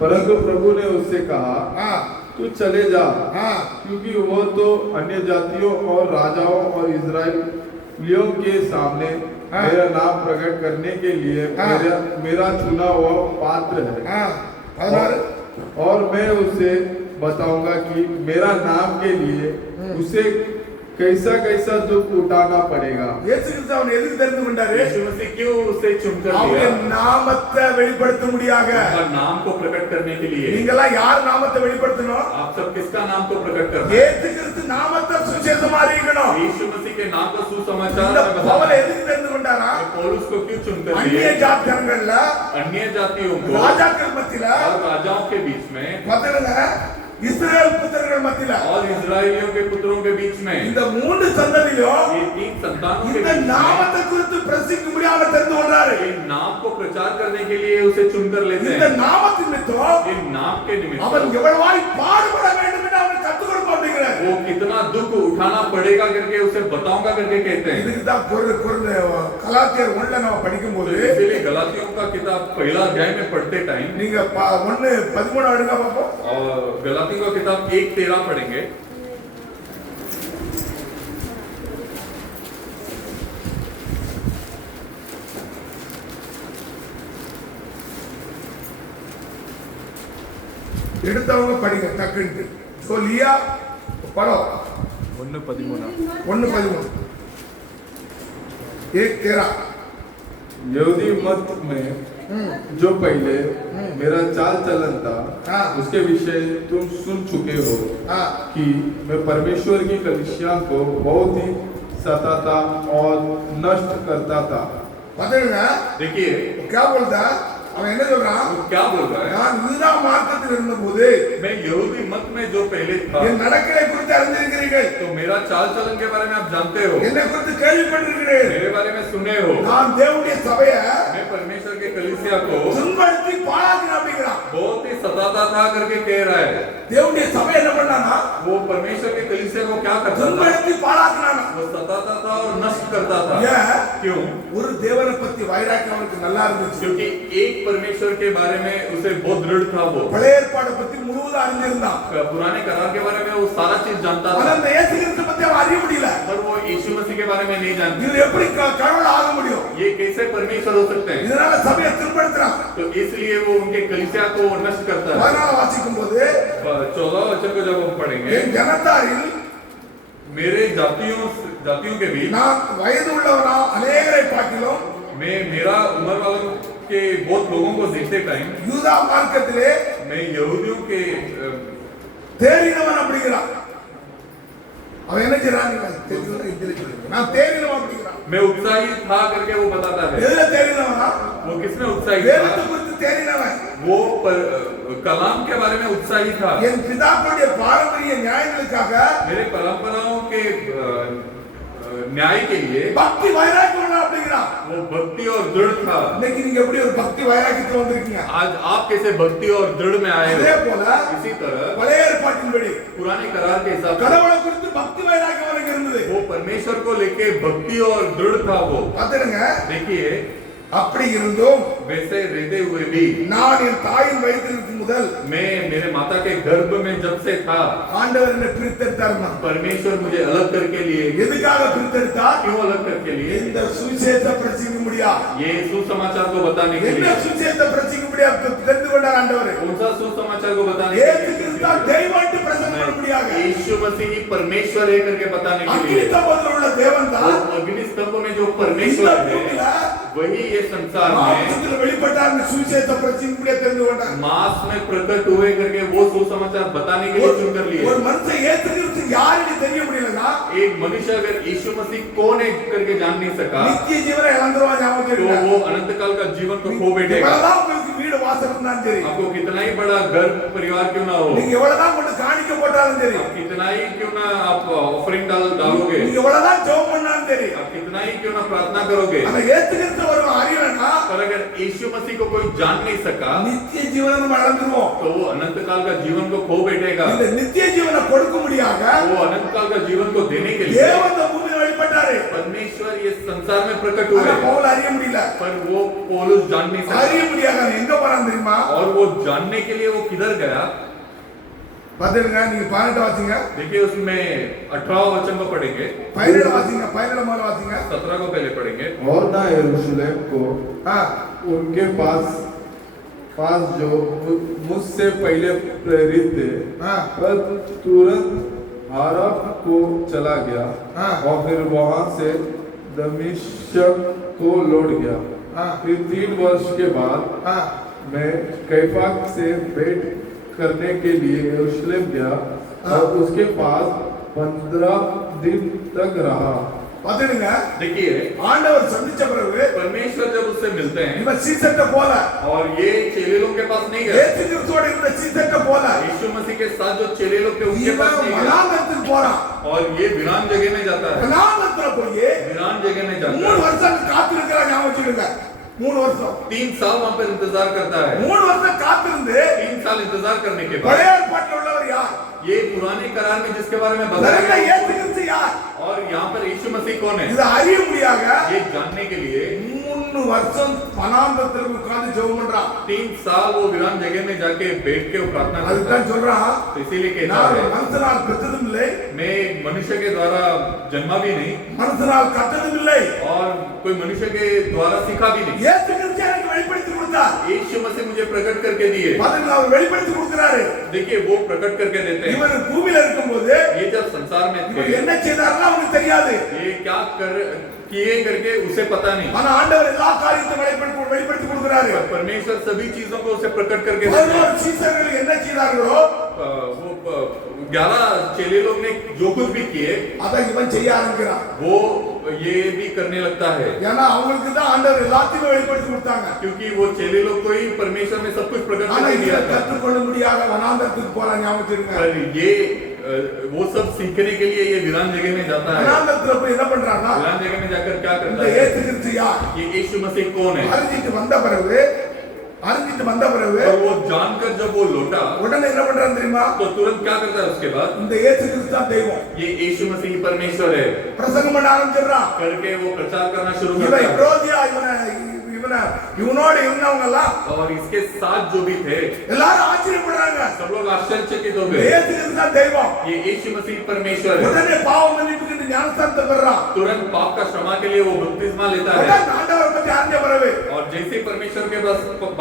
परंतु प्रभु ने उससे कहा हाँ तू चले जा, हाँ क्योंकि वो तो अन्य जातियों और राजाओं और इजराइलियों के सामने हाँ। मेरा नाम प्रकट करने के लिए हाँ। मेरा चुना हुआ पात्र है। हाँ 16 और मैं उसे बताऊंगा कि मेरा नाम के लिए उसे कैसा कैसा दुख उठाना पड़ेगा। இயேசு கிறிஸ்து அவனை எதுக்கு தெரிந்து கொண்டாரு यीशु मसीह क्यों उसे चुनकर அவருடைய लिया? நாமத்தை வெளிப்படுத்த முடியாக उनका नाम को प्रकट करने के लिए। நீங்களா யார் நாமத்தை வெளிப்படுத்தணும் आप सब किसका नाम को प्रकट करना है? இயேசு கிறிஸ்து நாமத்தை சுவிசேஷமா அறிவிக்கணும் यीशु मसीह के नाम को सुसमाचार இந்த में பவுலை बताना है। எதுக்கு தெரிந்து கொண்டாரா तो पौलुस को क्यों चुनकर அந்நிய लिए? ஜாத்தியங்கள்ல अन्य जातियों को ராஜாக்கள் மத்தியில और राजाओं के बीच में பார்த்தீங்க இஸ்ரவேல் புத்திரர்கள் மத்தியில और इजरायलियों के पुत्रों के बीच में இந்த மூன்று சந்ததியிலும் ये 3 संतानों के இந்த बीच में நாமத்தை குறித்து பிரசிக்க முடியாம தெரிந்து கொண்டாரு ये नाम को प्रचार करने के लिए उसे चुनकर लेते இந்த हैं। நாமத்தின் நிமித்தம் इन नाम के அவன் निमित्त எவ்வளவாய் பாடுபட வேண்டும் என்று அவன் கற்றுக் கொடுப்போம் அப்படிங்கிறார் वो कितना दुख उठाना पड़ेगा करके उसे बताऊंगा करके कहते हैं। இதுக்கு தான் கலாத்தியர் 1ல நம்ம படிக்கும் तो போது इसीलिए गलातियों का किताब पहला अध्याय में पढ़ते टाइम நீங்க 1:13 எடுங்க பாப்போம் और गलातियों का किताब 1:13 पढ़ेंगे। எடுத்தவங்க படிங்க டக்குன்னு சொல்லியா படம் 1:13 1:13 1:13 यहूदी मत में जो पहले मेरा चाल चलन था हाँ। उसके विषय तुम सुन चुके हो हाँ कि मैं परमेश्वर की कलीसिया को बहुत ही सताता और नष्ट करता था। பாத்தீங்க देखिए क्या बोलता அவன் என்ன சொல்றான் वो क्या बोल रहा है? நான் யூதா மார்க்கத்தில் இருந்தபோது मैं यहूदी मत में जो पहले था என் நடக்கலை குறித்து அறிந்திருக்கிறீர்கள் तो मेरा चाल चलन के बारे में आप जानते हो, என்னை குறித்து கேள்விப்பட்டிருக்கிறீர்கள் मेरे बारे में सुने हो। நான் தேவனுடைய சபையை मैं परमेश्वर के कलीसिया को துன்படுத்தி பாழாக்கின அப்படிங்கிறான் बहुत ही सताता था करके कह रहा है। தேவனுடைய சபை என்ன பண்ணானா वो परमेश्वर के कलीसिया को क्या करता था? துன்படுத்தி பாழாக்கினானா वो सताता था और नष्ट करता था। ஏன் क्यों? ஒரு தேவனை பத்தி வைராக்கியம் அவனுக்கு நல்லா இருந்துச்சு क्योंकि एक परमेश्वर के बारे में उसे बहुत दृढ़ था। वो பழைய ஏற்பாடை பத்தி முழுவதும் அறிஞ்சிருந்தான் पुराने करार के बारे में वो सारा चीज जानता ஆனா था, இந்த இயேசு கிறிஸ்து பத்தி அவன் அறிய முடியல पर वो यीशु मसीह के बारे में नहीं नहीं जानते இவர் எப்படி கடவுள் ஆக முடியும்? ये कैसे परमेश्वर हो सकते हैं। இதனால சபையை திருப்படுத்துறான். तो इसलिए वो उनके कलीसिया को नष्ट करता है। 14 வாசிக்கும் போது 14 वचन को जब हम पढ़ेंगे, என் ஜனத்தாரில் मेरे जातियों के बीच நான் வயது உள்ளவனா அநேகரை பார்க்கிலும் मेरा उम्र वालों के बहुत लोगों को देखते टाइम யூதா மார்க்கத்திலே मैं यहूदियों के தேறினவன் அப்படிங்கிறான். அவன் என்ன செய்றான்? நான் தேறினவன் அப்படிங்கிறான். मैं उत्साही था करके वो बताता है। எதுல தேறினவனா? वो किसमें उत्साही வேதத்தை था? குறித்து தேறினவன். वो कलाम के बारे में उत्साही था। என் பிதாக்களுடைய பாரம்பரிய நியாயங்களுக்காக मेरे परंपराओं के न्याय के लिए பக்தி வைராக்கியம் அப்படிங்கிறான். वो भक्ति और दृढ़ था। இன்னைக்கு நீங்க எப்படி ஒரு பக்தி வைராக்கியத்துல வந்திருக்கீங்க? आज आप कैसे भक्ति और दृढ़ में आए அதே हो? போல इसी तरह பழைய ஏற்பாட்டின்படி पुराने करार के हिसाब से கடவுளை குறித்து பக்தி வைராக்கியம் அவனுக்கு இருந்தது. वो परमेश्वर को लेके भक्ति और दृढ़ था। वो பாத்துடுங்க. देखिए, அப்படி இருந்தும் वैसे रहते हुए भी நான் என் தாயின் வயிற்றிற்கு முதல் मैं मेरे माता के गर्भ में जब से था, ஆண்டவர் என்னை பிரித்தெடுத்தார்மா. परमेश्वर मुझे अलग करके लिए। எதுக்காக பிரித்தெடுத்தார்? क्यों अलग करके लिए? இந்த சுவிசேஷத்தை பிரசங்கிக்க முடியா? ये सुसमाचार को बताने के என்ன लिए। சுவிசேஷத்தை பிரசங்கிக்க முடியா? தெரிந்து கொண்டார் ஆண்டவர். कौन सा सुसमाचार को बताने के இயேசு लिए? கிறிஸ்து தெய்வத்தை பிரசங்கம் பண்ண முடியாது. यीशु मसीह ही परमेश्वर है करके बताने के அக்கினி लिए। ஸ்தம்பத்தில் உள்ள தேவன் தான் वो अग्नि स्तंभ में जो परमेश्वर है, वही ये संसार में மாம்சத்தில் வெளிப்பட்டார். சுவிசேஷத்தை பிரசங்கிக்க முடியா தெரிந்து கொண்டார். मास में प्रकट हुए करके वो सुसमाचार बताने के लिए चुन कर लिए। ஒரு மனுஷன் இயேசு கிறிஸ்து யாருன்னு தெரிய முடியலனா एक मनुष्य अगर यीशु मसीह कौन है करके जान नहीं सका, நித்திய ஜீவனை இழந்துருவான். ஞாபகம் तो வச்சுக்கோங்க. वो अनंत काल का जीवन को खो बैठेगा। எவ்வளவுதான் உங்களுக்கு வீடு வாசல் இருந்தாலும் சரி, आपको कितना ही बड़ा घर परिवार क्यों ना हो, நீங்க எவ்வளவுதான் கொண்டு காணிக்க போட்டாலும் சரி, आप कितना ही क्यों ना आप ऑफरिंग डालोगे, நீங்க எவ்வளவுதான் ஜெபம் பண்ணாலும் சரி, आप कितना ही क्यों ना प्रार्थना करोगे, அந்த இயேசு கிறிஸ்து ஒரு அறியலனா पर अगर यीशु मसीह को कोई जान नहीं सका, நித்திய ஜீவனை நம்ம இழந்துருவோம். तो वो अनंत काल का जीवन को खो बैठेगा। இந்த நித்திய ஜீவனை கொடுக்க முடியாத वो अनंत काल का जीवन को देने के लिए தேவன் இந்த பூமியில வெளிப்பட்டாரு. परमेश्वर ये संसार में प्रकट ஆனா हुए, பவுல் அறிய முடியல. पर वो पौलुस जान नहीं அறிய सका। முடியாத எங்க போறான் தெரியுமா? और वो जानने के लिए वो किधर गया? பாத்துங்க. நீங்க 18 வாசிங்க. देखिए, उसमें 18 वचन को पढ़ेंगे, 17 வாசிங்க. 17 முதல்ல வாசிங்க. 17 को पहले पढ़ेंगे। और ना यरूशलेम को हां उनके पास जो मुझसे पहले प्रेरित थे, हां पर तुरंत आरब को चला गया हाँ। और फिर वहां से दमिश्क को लौट गया। हाँ। फिर 3 वर्ष के बाद हां मैं कैफा से भेंट करने के लिए यरूशलेम गया और उसके पास 15 दिन तक रहा। பாத்துங்க. देखिए, ஆண்டவர் சந்திச்ச பிறகு परमेश्वर जब उससे मिलते हैं இவன் சீசட்ட போல और ये चेले लोग के पास नहीं गए, இயேசு கிறிஸ்துவோட இருந்த சீசட்ட போல यीशु मसीह के साथ जो चेले लोग थे उनके पास இவன் नहीं गए, வனாந்தரத்துக்கு போறான். और ये वीरान जगह में जाता है। வனாந்தரத்துல போய் वीरान जगह में जाता 3 है, வருஷம் காத்திருக்கிறான். ஞாபகம் வச்சுக்கோங்க. 3 வருஷம் 3 साल वहां पर इंतजार करता है। 3 வருஷம் காத்திருந்து 3 साल इंतजार करने के बाद பழைய ஏற்பாட்டில் உள்ளவர் யார்? ये पुराने करार में जिसके बारे में बताया பிறந்த गया, இயேசு கிறிஸ்து யார்? और यहाँ पर यीशु मसीह कौन है, இதை அறிய முடியாத ये जानने के लिए 3 வருஷம் வனாந்தரத்துல உட்கார்ந்து ஜெபம் பண்றான். 3 साल वो वीरान जगह में जाके बैठ के वो प्रार्थना करता அதுதான் है। சொல்றான், तो इसीलिए कहता நான் है, மனுஷனால் பெற்றதும் இல்லை, मैं मनुष्य के द्वारा जन्मा भी नहीं மனுஷனால் கற்றதும் இல்லை. और कोई मनुष्य के द्वारा सीखा भी नहीं। இயேசு கிறிஸ்து எனக்கு வெளிப்படுத்தி கொடுத்தார். यीशु मसीह मुझे प्रकट करके दिए। பாருங்க, அவர் வெளிப்படுத்தி கொடுக்கிறாரு. देखिए, वो प्रकट करके देते हैं। இவர் பூமியில இருக்கும்போது ये जब संसार में இவர் थे, என்ன செய்தாருன்னா அவனுக்கு தெரியாது. ये क्या कर किए करके उसे पता नहीं, ஆனா ஆண்டவர் எல்லா காரியத்தையும் வெளிப்படுத்தி கொடுக்கிறாரு. पर परमेश्वर सभी चीजों को उसे प्रकट करके देते 11 हैं। சீசர்கள் என்ன செய்தார்களோ वो 11 चेले लोग ने जो कुछ भी किए, அதை இவன் செய்ய ஆரம்பிக்கிறான். वो ये भी करने लगता है, ஏன்னா அவங்களுக்கு தான் ஆண்டவர் எல்லாத்தையும் வெளிப்படுத்தி கொடுத்தாங்க. क्योंकि वो चेले लोग को ही परमेश्वर में सब कुछ प्रकट ஆனா करके இதை दिया था। கற்றுக்கொள்ள முடியாத வனாந்தரத்துக்கு போறான். ஞாபகம் வச்சிருங்க. पर ये वो सब सीखने के लिए ये वीरान जगह में जाता है। வனாந்தரத்துல போய் என்ன பண்றான்னா, वीरान जगह में जाकर क्या இந்த करता है, இயேசு கிறிஸ்து யார்? ये यीशु मसीह कौन है। அறிஞ்சிட்டு வந்த பிறகு और वो जानकर जब वो लौटा, உடனே என்ன பண்றான் தெரியுமா? तो तुरंत क्या करता है उसके बाद, இந்த இயேசு கிறிஸ்து தான் தெய்வம். ये यीशु मसीह प्रमेश्वर है பிரசங்கம் பண்ண ஆரம்பிச்சிடுறான். करके वो प्रचार करना शुरू இவன் करता है। விரோதியா இவனை பண்ண இவனோட இருந்தவங்க எல்லாம் और इसके साथ जो भी थे எல்லாரும் ஆச்சரியப்படுறாங்க. सब लोग आश्चर्यचकित हो गए। இயேசு கிறிஸ்து தான் தெய்வம். ये यीशु मसीह परमेश्वर है। உடனே பாவ மன்னிப்புக்கு ஞானஸ்தானத்தை பெறான். तुरंत पाप का क्षमा के लिए वो बपतिस्मा लेता है உடனே ஆண்டவர் பத்தி அறிஞ்ச பிறகு और जैसे ही परमेश्वर के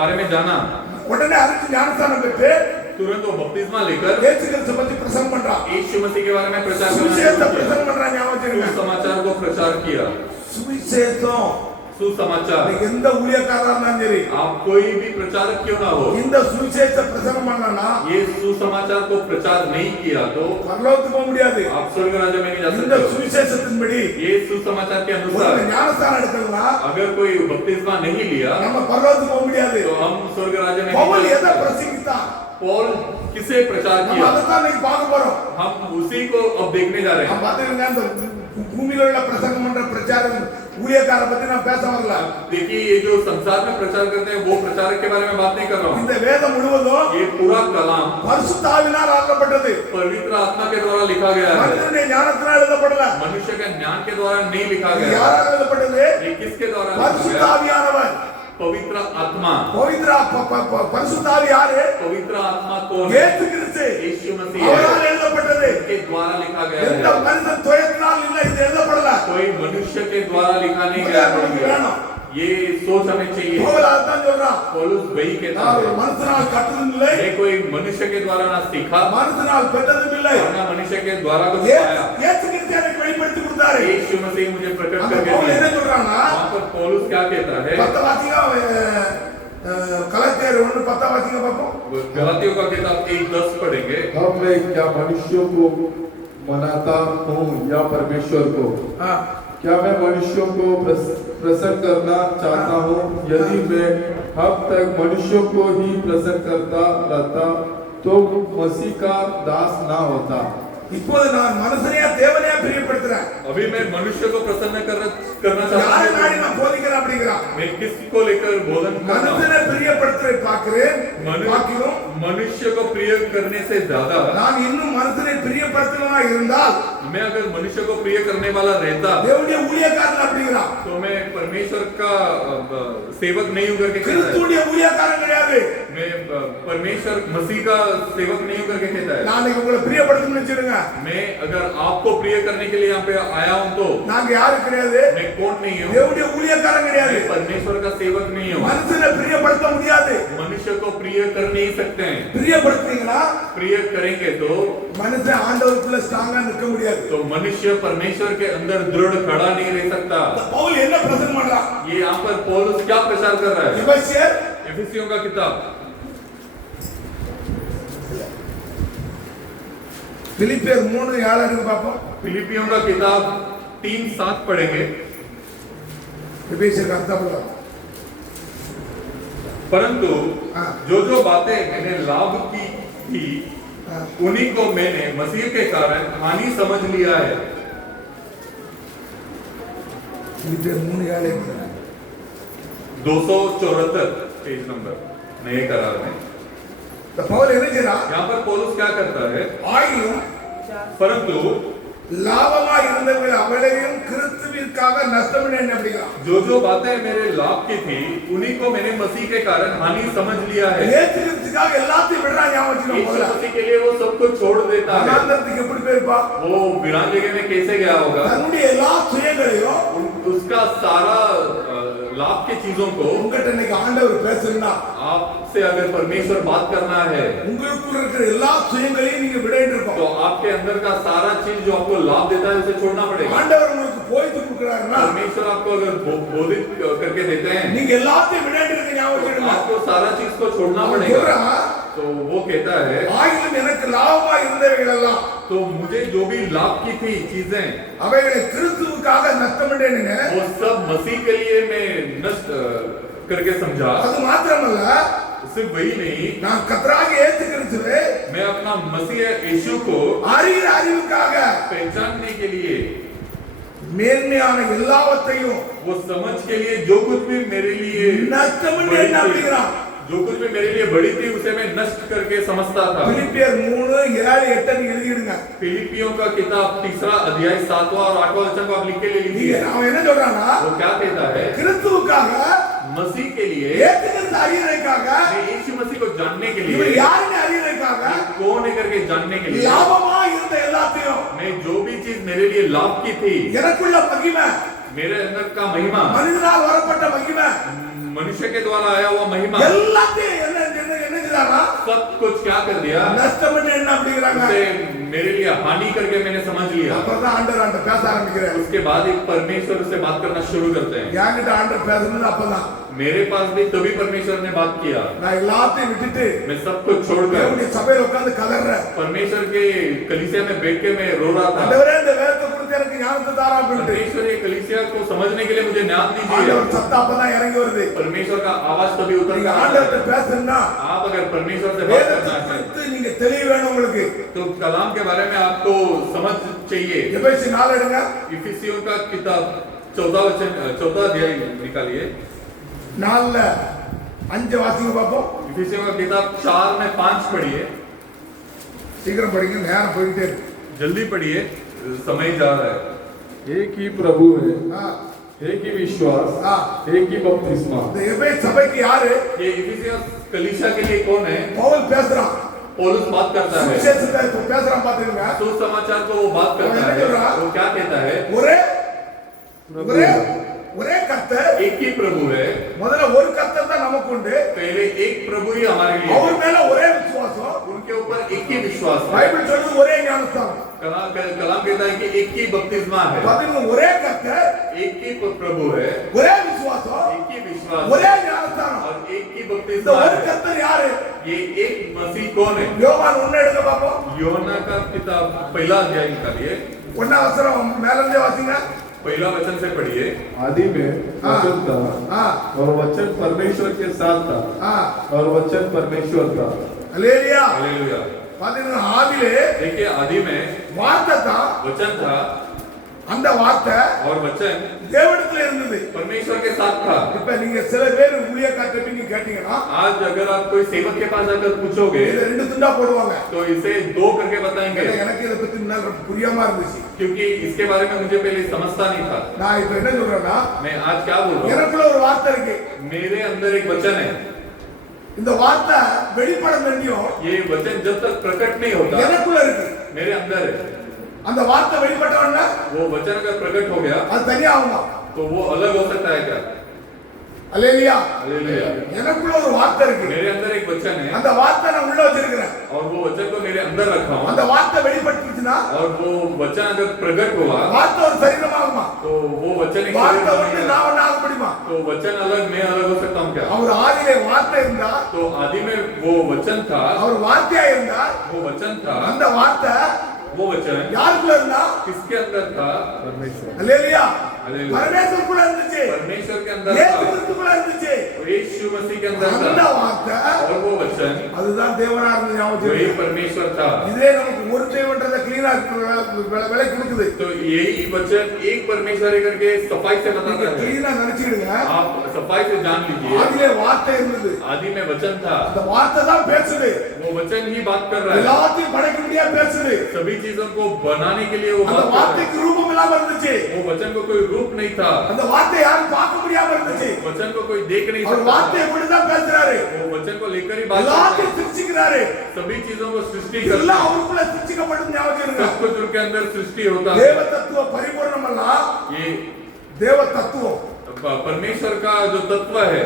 बारे में जाना உடனே அறிஞ்சு ஞானஸ்தானம் பெற்று तुरंत वो बपतिस्मा लेकर இயேசு கிறிஸ்து பத்தி பிரசங்கம் பண்றான். यीशु मसीह के बारे में प्रचार சுவிசேஷத்தை करना, பிரசங்கம் பண்றான். ஞாபகம் வச்சுக்கோங்க. सुसमाचार को प्रचार किया। சுவிசேஷம் सुसमाचार நீங்க எந்த ஊழியக்காரரா இருந்தாலும் சரி आप कोई भी प्रचारक क्यों ना हो, இந்த சுவிசேஷத்தை பிரசங்கம் பண்ணனா ये सुसमाचार को प्रचार नहीं किया तो பரலோகத்துக்கு போக முடியாது. आप स्वर्ग राज्य में नहीं जा இந்த सकते हो। சுவிசேஷத்தின்படி ये सुसमाचार के ஒரு अनुसार ஞானஸ்தானம் எடுக்கலனா अगर कोई बपतिस्मा नहीं लिया நம்ம பரலோகத்துக்கு போக முடியாது. तो हम स्वर्ग राज्य में பவுல் नहीं जा எதை सकते। பிரசங்கித்தான் पौल किसे प्रचार நம்ம किया, அதை தான் இன்னைக்கு பார்க்க போறோம். हम उसी को अब देखने जा रहे நான் हैं। பாத்துக்கங்க அந்த பூமியில உள்ள பிரசங்கம் பண்ற பிரச்சாரம் ஊழியக்கார பத்தி நான் பேச வரல. देखिए ये जो संसार में प्रचार करते हैं वो प्रचारक के बारे में बात नहीं कर रहा हूँ। இந்த வேதம் முழுவதும் ये पूरा कलाम பரிசுத்த ஆவியினால் ஆக்கப்பட்டது. पवित्र आत्मा के द्वारा लिखा गया है, மனிதனுடைய ஞானத்தினால் எழுதப்படல. मनुष्य के ज्ञान के द्वारा नहीं लिखा இது गया है। யாரால எழுதப்பட்டது? ये किसके द्वारा लिखा பரிசுத்த गया? ஆவியானவர். पवित्र आत्मा। பரிசுத்த ஆவி யாரு? पवित्र आत्मा कौन है? இயேசு கிறிஸ்து. यीशु मसीह அவரால் है, எழுதப்பட்டது. के द्वारा लिखा गया எந்த है। மனிதன் துயரத்தினால் இல்லை இது எழுதப்படல. कोई मनुष्य के द्वारा लिखा नहीं गया है। ये सोच हमें चाहिए। பவுல் அதான் சொல்றான். पौलुस वही कहता நான் ஒரு है, மனுஷனால் கட்டதும் இல்லை, ये कोई मनुष्य के द्वारा ना सीखा மனுஷனால் பெற்றதும் இல்லை. और ना मनुष्य के द्वारा कुछ पाया। இயேசு கிறிஸ்து எனக்கு வெளிப்படுத்தி கொடுத்தாரு. यीशु मसीह मुझे प्रकट அந்த करके பவுல் என்ன दिया। சொல்றான்னா वहाँ पर पौलुस क्या कहता है? 10 வாசிங்க கலாத்தியர் 1:10 வாசிங்க பாப்போம். गलातियों का किताब 1:10 पढ़ेंगे। अब मैं क्या मनुष्यों को मनाता हूँ या परमेश्वर को? क्या मैं मनुष्यों को प्रसन्न करना चाहता हूँ? यदि मैं अब तक मनुष्यों को ही प्रसन्न करता रहता तो मसीह का दास ना होता। இப்போது நான் மனுஷனையா தேவனையா பிரியப்படுத்துறேன். अभी मैं मनुष्य को प्रसन्न करना யாரை चाहता நாடி हूँ। நான் போதிக்கிறேன் அப்படிங்கிறான். मैं किसको लेकर बोधन करता हूँ? மனுஷனை பிரியப்படுத்துறதை பார்க்கிறேன். பார்க்கிறோம். मनुष्य को प्रिय करने से ज्यादा நான் இன்னும் மனுஷனை பிரியப்படுத்தலனா இருந்தால் मैं अगर मनुष्य को प्रिय करने वाला रहता தேவனுடைய ஊழியக்காரன் அப்படிங்கிறான். तो मैं परमेश्वर का सेवक नहीं हूं करके कहता है। கிறிஸ்துவுடைய ஊழியக்காரன் கிடையாது. मैं परमेश्वर मसीह का सेवक नहीं हूं करके कहता है। நான் உங்களை பிரியப்படுத்தணும்னு வச்சிருங்க. मैं अगर आपको प्रिय करने के लिए यहाँ पे आया हूँ तो நாங்க யாரு கிடையாது. मैं कौन नहीं हूँ? தேவனுடைய ஊழியக்காரன் கிடையாது. मैं परमेश्वर का सेवक नहीं हूँ। மனுஷனை பிரியப்படுத்த முடியாது. मनुष्य को प्रिय कर नहीं सकते हैं। பிரியப்படுத்துறீங்களா? प्रिय करेंगे तो மனுஷன் ஆண்டவருக்குள்ள ஸ்ட்ராங்கா நிற்க முடியாது. तो मनुष्य परमेश्वर के अंदर दृढ़ खड़ा नहीं रह सकता। பவுல் என்ன பிரசங்கம் பண்றான்? ये यहाँ पर पौलुस क्या प्रचार कर रहा है? எபேசியர் एफिसियों का किताब பிலிப்பியர் 3:7 எடுத்து பாப்போம். फिलिपियों का किताब 3:7 पढ़ेंगे। எபேசியர் அர்த்தம் சொல்லுங்க. परंतु हाँ। जो बातें मैंने लाभ की थी उन्हीं को मैंने मसीह के कारण हानि समझ लिया है। பிலிப்பியர் 3:7 எடுத்து 274 पेज नंबर नए करार में। तो பவுல் என்ன செய்றான்? यहाँ पर पौलुस क्या करता है? ஆயினும் परंतु லாபமா இருந்தவர்கள் அவளையும் கிறிஸ்துவிற்காக நஷ்டமினேன் அப்படிங்கிறான். जो बातें मेरे लाभ की थी उन्हीं को मैंने मसीह के कारण हानि समझ लिया है। இயேசு கிறிஸ்துக்காக எல்லாத்தையும் விடுறான். ஞாபகம் வச்சுக்கோங்க. यीशु முதல்ல मसीह के लिए वो सब कुछ छोड़ देता है। அனாந்தரத்துக்கு எப்படி போயிருப்பா? वो वीरान जगह में कैसे गया होगा? தன்னுடைய எல்லா சுயங்களையும் उसका सारा लाभ की चीजों को உங்ககிட்ட இன்னைக்கு ஆண்டவர் பேசுறா आपसे अगर परमेश्वर बात करना है உங்களுக்குள்ள இருக்கிற எல்லா சுயங்களையும் நீங்க விட तो வேண்டியிருக்கும். आपके अंदर का सारा चीज जो आपको लाभ देता है उसे छोड़ना पड़ेगा। ஆண்டவர் உங்களுக்கு போதித்து கொடுக்கிறாருன்னா परमेश्वर आपको अगर बोधित करके देते हैं நீங்க எல்லாத்தையும் விட வேண்டியிருக்கு. ஞாபகம் तो வச்சுக்கோங்க. आपको सारा चीज को छोड़ना அவன் पड़ेगा। சொல்றான், तो वो कहता है ஆயினும் எனக்கு லாபமா இருந்தவைகள் எல்லாம் तो मुझे जो भी लाभ की थी चीजें அவைகளை கிறிஸ்துவுக்காக நஷ்டமிட்டேன்னு. वो सब मसीह के लिए मैं नष्ट करके समझा। அது மாத்திரமல்ல सिर्फ वही नहीं, நான் கர்த்தராகிய இயேசு கிறிஸ்துவை मैं अपना मसीह यीशु को அறிகிற அறிவுக்காக पहचानने के लिए மேன்மையான எல்லாவற்றையும் वो समझ के लिए जो कुछ भी मेरे लिए நஷ்டமிட்டேன் அப்படிங்கிறான். जो कुछ भी मेरे लिए बड़ी थी उसे मैं नष्ट करके समझता था। பிலிப்பியர் 3:7-8 நீங்க எழுதிடுங்க. फिलिपियों का किताब 3 अध्याय 7वां और 8वां वचन को आप लिख के ले நீங்க लीजिए। அவன் என்ன சொல்றானா? वो क्या कहता है? கிறிஸ்துவுக்காக मसीह के लिए, ஏத்துக்கிறது அறியறதுக்காக, मैं यीशु मसीह को जानने के இவர் लिए, யாருன்னு அறியறதுக்காக, ये कौन है करके जानने के लिए, லாபமா இருந்த எல்லாத்தையும் मैं जो भी चीज मेरे लिए लाभ की थी, எனக்குள்ள மகிமை, मेरे अंदर का महिमा, மனிதனால் வரப்பட்ட மகிமை, मनुष्य के द्वारा आया हुआ महिमा, எல்லாத்தையும் என்ன என்ன என்ன செய்றாரா? सब कुछ क्या कर दिया, நஷ்டம் என்ன அப்படிங்கறாங்க. उसे मेरे लिए हानि करके मैंने समझ लिया। அப்பதான் ஆண்டவர் பேச ஆரம்பிக்கிறார். उसके बाद एक परमेश्वर से बात करना शुरू करते हैं। யாங்கிட்ட ஆண்டவர் பேசுறது அப்பதான். मेरे पास भी तभी परमेश्वर ने बात किया। நான் எல்லாத்தையும் விட்டுட்டு मैं सब कुछ छोड़कर தேவனுடைய சபையில உட்கார்ந்து கதறேன். परमेश्वर के कलीसिया में बैठ के मैं रो रहा था। ஆண்டவரே இந்த வேதத்தை குறித்து எனக்கு ஞானத்தை தாரா அப்படினு. परमेश्वर ये कलीसिया को समझने के लिए मुझे ज्ञान दीजिए। ஆண்டவர் சத்தம் அப்பதான் இறங்கி வருது. परमेश्वर का आवाज तभी उतर நீங்க कर आता है। ஆண்டவர்ட்ட பேசணும்னா आप अगर परमेश्वर से बात करना வேதத்தை है குறித்து நீங்க தெளிவு வேணும் உங்களுக்கு. तो कलाम के बारे में आपको समझ चाहिए। எபேசி 4 எடுங்க. इफिसियों का किताब 14 अध्याय निकालिए। 4ல 5 வாசிங்க பாப்போம். इफिसियों का किताब 4 में 5 पढ़िए। சீக்கிரம் படிங்க, நேரம் போயிட்டே இருக்கு. जल्दी पढ़िए, समय जा रहा है। एक ही प्रभु है, ஆ, एक ही विश्वास, हाँ। एक ही बपतिस्मा। இந்த எபேசி சபைக்கு யாரு? ये इफिसियस कलीसिया के लिए कौन है? பவுல் பேசுறான். पौलुस बात करता है। சுவிசேஷத்தை பேசுறான் பாத்தீங்க. सुसमाचार को वो बात करता है। वो क्या कहता है? ஒரே प्रभु ஒரே है। ஒரே கர்த்தர். एक ही प्रभु है। முதல்ல ஒரு கர்த்தர் தான் நமக்கு உண்டு. पहले एक प्रभु ही हमारे लिए அவர் है। மேல ஒரே விசுவாசம். उनके ऊपर एक ही विश्वास है। பைபிள் சொல்றது ஒரே ஞானஸ்தானம். कलाम कहता है कि एक ही बपतिस्मा है। பாத்தீங்க ஒரே கர்த்தர், एक ही प्रभु है, ஒரே விசுவாசம், एक ही विश्वास ஒரே है ஞானஸ்தானம். और एक ही இந்த बपतिस्मा ஒரு है। கர்த்தர் யாரு? ये एक मसीह कौन है? யோவான் 1 எடுங்க பாப்போம். யோना का किताब पहला अध्याय निकालिए। 1 வசனம் மேல இருந்தே वासिங்க. पहला वचन से पढ़िए। आदि में वचन था, हां और वचन परमेश्वर के साथ था, हां और वचन परमेश्वर था। हालेलुया. हालेलुया। பாத்தீங்க ஆதியிலே देखिए आदि में வார்த்தை தான். वचन था அந்த வார்த்தை और वचन தேவனிடத்துல இருந்தது. परमेश्वर के साथ था। இப்ப நீங்க சில பேர் ஊழியக்காரர்ட்ட நீங்க கேட்டீங்கன்னா आज अगर आप कोई सेवक के पास जाकर पूछोगे இத ரெண்டு துண்டா போடுவாங்க. तो इसे दो करके बताएंगे, எனக்கு இத பத்தி முன்னால புரியாம இருந்துச்சு. क्योंकि इसके बारे में मुझे पहले समझता नहीं था। நான் இப்ப என்ன சொல்றேன்னா, मैं आज क्या बोल रहा हूँ? எனக்குள்ள ஒரு வார்த்தை இருக்கு. मेरे अंदर एक वचन है। இந்த வார்த்தை வெளிப்பட வேண்டியும் ये वचन जब तक प्रकट नहीं होता எனக்குள்ள இருக்கு. मेरे अंदर है। அந்த வார்த்தை வெளிப்பட்டவனா वो वचन अगर प्रकट हो गया அது தனியா ஆகுமா? तो वो अलग हो सकता है क्या? அல்லேலூயா. हालेलुया। எனக்குள்ள ஒரு வார்த்தை இருக்கு. मेरे अंदर एक वचन है அந்த வார்த்தை நான் உள்ள வச்சிருக்கிறேன். और वो वचन को मेरे अंदर रखा हूँ। அந்த வார்த்தை வெளிப்பட்டுச்சுன்னா और वो वचन अगर प्रकट हुआ வார்த்தை ஒரு சரீரமாகுமா? तो वो वचन एक शरीर வார்த்தை बन ஒண்ணு गया। நான் ஒண்ணு ஆக முடியுமா? तो वचन अलग मैं अलग हो सकता हूँ क्या? அவர் ஆதியிலே வார்த்தை இருந்தா, तो आदि में वो वचन था, அவர் வார்த்தையா இருந்தா, वो वचन था, அந்த வார்த்தை वो वचन யாருக்குள்ள இருந்தா? किसके अंदर था? परमेश्वर। அல்லேலூயா. हालेलुया। பரமேஸ்வருக்குள்ள இருந்துச்சு. परमेश्वर के अंदर இயேசு था, கிறிஸ்துக்குள்ள இருந்துச்சு. यीशु मसीह के अंदर அந்த था வார்த்தை और वो वचन அதுதான் தேவனா இருந்து ஞாபகம் वही வச்சுக்கோங்க. परमेश्वर था। இதே நமக்கு ஒரு தேவன்றத கிளீனா விலை கொடுக்குது. तो यही वचन एक परमेश्वर है करके सफाई से நீங்க बताता है। கிளீனா நினைச்சிடுங்க. आप सफाई से जान लीजिए, ஆதியிலே வார்த்தை இருந்தது. आदि में वचन था, அந்த வார்த்தை தான் பேசுது. वो वचन ही बात कर रहा है। எல்லாத்தையும் படைக்க முடியா பேசுது. सभी चीजों को बनाने के लिए वो அந்த बात कर रहा है। வார்த்தைக்கு ரூபம் இல்லாம இருந்துச்சு. वो वचन को कोई रूप नहीं था, அந்த வார்த்தை யாரும் பார்க்க முடியாம இருந்துச்சு. वचन को कोई देख नहीं அவர் सकता வார்த்தையை था। மட்டும் தான் பேசுறாரு. वो वचन को लेकर ही बात कर रहा எல்லாத்தையும் है। சிருஷ்டிக்கிறாரு. सभी चीजों को सृष्टि करता இதெல்லாம் है। அவருக்குள்ள சிருஷ்டிக்கப்பட்டது ஞாபகம் सब வச்சுக்கோங்க. कुछ उनके अंदर सृष्टि होता தேவ है। தத்துவம் பரிபூர்ணம் அல்ல. ये தேவ தத்துவம் परमेश्वर का जो तत्व है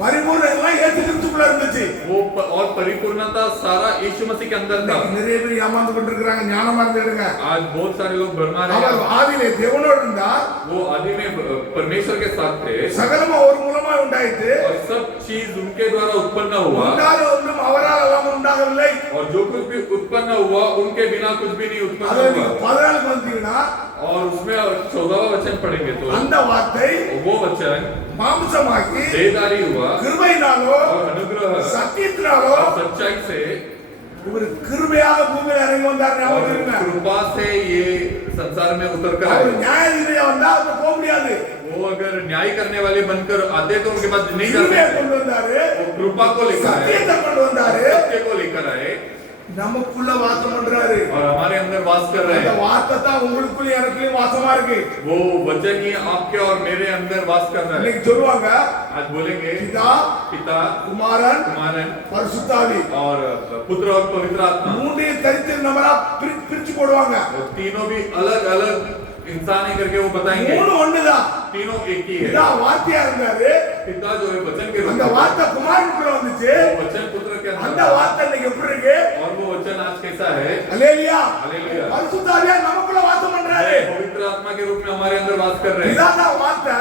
பரிபூர்ணம் எல்லாம் இயேசு கிறிஸ்துக்குள்ள இருந்துச்சு. वो और परिपूर्णता सारा यीशु मसीह के अंदर था। இன்னைக்கு நிறைய பேர் ஏமாந்து கொண்டிருக்கிறாங்க. ஞானமா இருந்துடுங்க. आज बहुत सारे लोग भरमा रहे அவர் हैं। ஆதியிலே தேவனோடு இருந்தா, वो आदि में परमेश्वर के साथ थे சகலமும் அவர் மூலமா உண்டாயிட்டு, और सब चीज उनके द्वारा उत्पन्न हुआ உண்டாத ஒன்றும் அவரால் அல்லாமல் உண்டாகவில்லை. और जो कुछ भी उत्पन्न हुआ उनके बिना कुछ भी नहीं उत्पन्न அதை நீங்க हुआ। 14 வந்தீங்கன்னா और उसमें 14वां वचन पढ़ेंगे तो அந்த வார்த்தை वो वचन மாம்சமாகி देहधारी हुआ கிருபையினாலோ और अनुग्रह சத்தியத்தினாலோ और सच्चाई से இவர் கிருபையாக பூமியில் இறங்கி வந்தார். और ஞாபகம் இருக்குங்க. कृपा से ये संसार में उतर कर அவர் आए। நியாயாதிபதியா வந்தா அப்ப போக முடியாது. वो अगर न्याय करने वाले बनकर आते तो उनके पास नहीं जा கிருபையை सकते। கொண்டு வந்தாரு, वो कृपा को लेकर आए, சத்தியத்தை கொண்டு வந்தாரு. सत्य को लेकर आए। நமக்குள்ள வாசம் பண்றாரு. और हमारे अंदर वास कर रहे அந்த हैं। வார்த்தை தான் உங்களுக்குள்ள எனக்குள்ளே வாசமா இருக்கு. वो वचन ही आपके और मेरे अंदर वास कर रहा है। இன்னைக்கு சொல்லுவாங்க आज बोलेंगे பிதா, पिता, குமாரன், कुमारन பரிசுத்தாவி और पुत्र और पवित्र आत्मा, மூணு தரித்திர நபரா பிரிச்சு போடுவாங்க. वो तीनों भी अलग अलग इंसान है करके वो बताएंगे। மூணு ஒண்ணுதான். तीनों एक ही பிதா है। வார்த்தையா இருந்தாரு. पिता जो है वचन के रूप அந்த में, வார்த்தை குமாரனுக்குள்ள வந்துச்சு. वो वचन पुत्र के அந்த अंदर, வார்த்தை இன்னைக்கு எப்படி இருக்கு? और वो वचन आज कैसा है? அல்லேலூயா. हालेलुया। பரிசுத்தாவியா நமக்குள்ள வாசம் பண்றாரு. पवित्र आत्मा के रूप में हमारे अंदर वास कर रहे हैं। பிதா தான் வார்த்தை,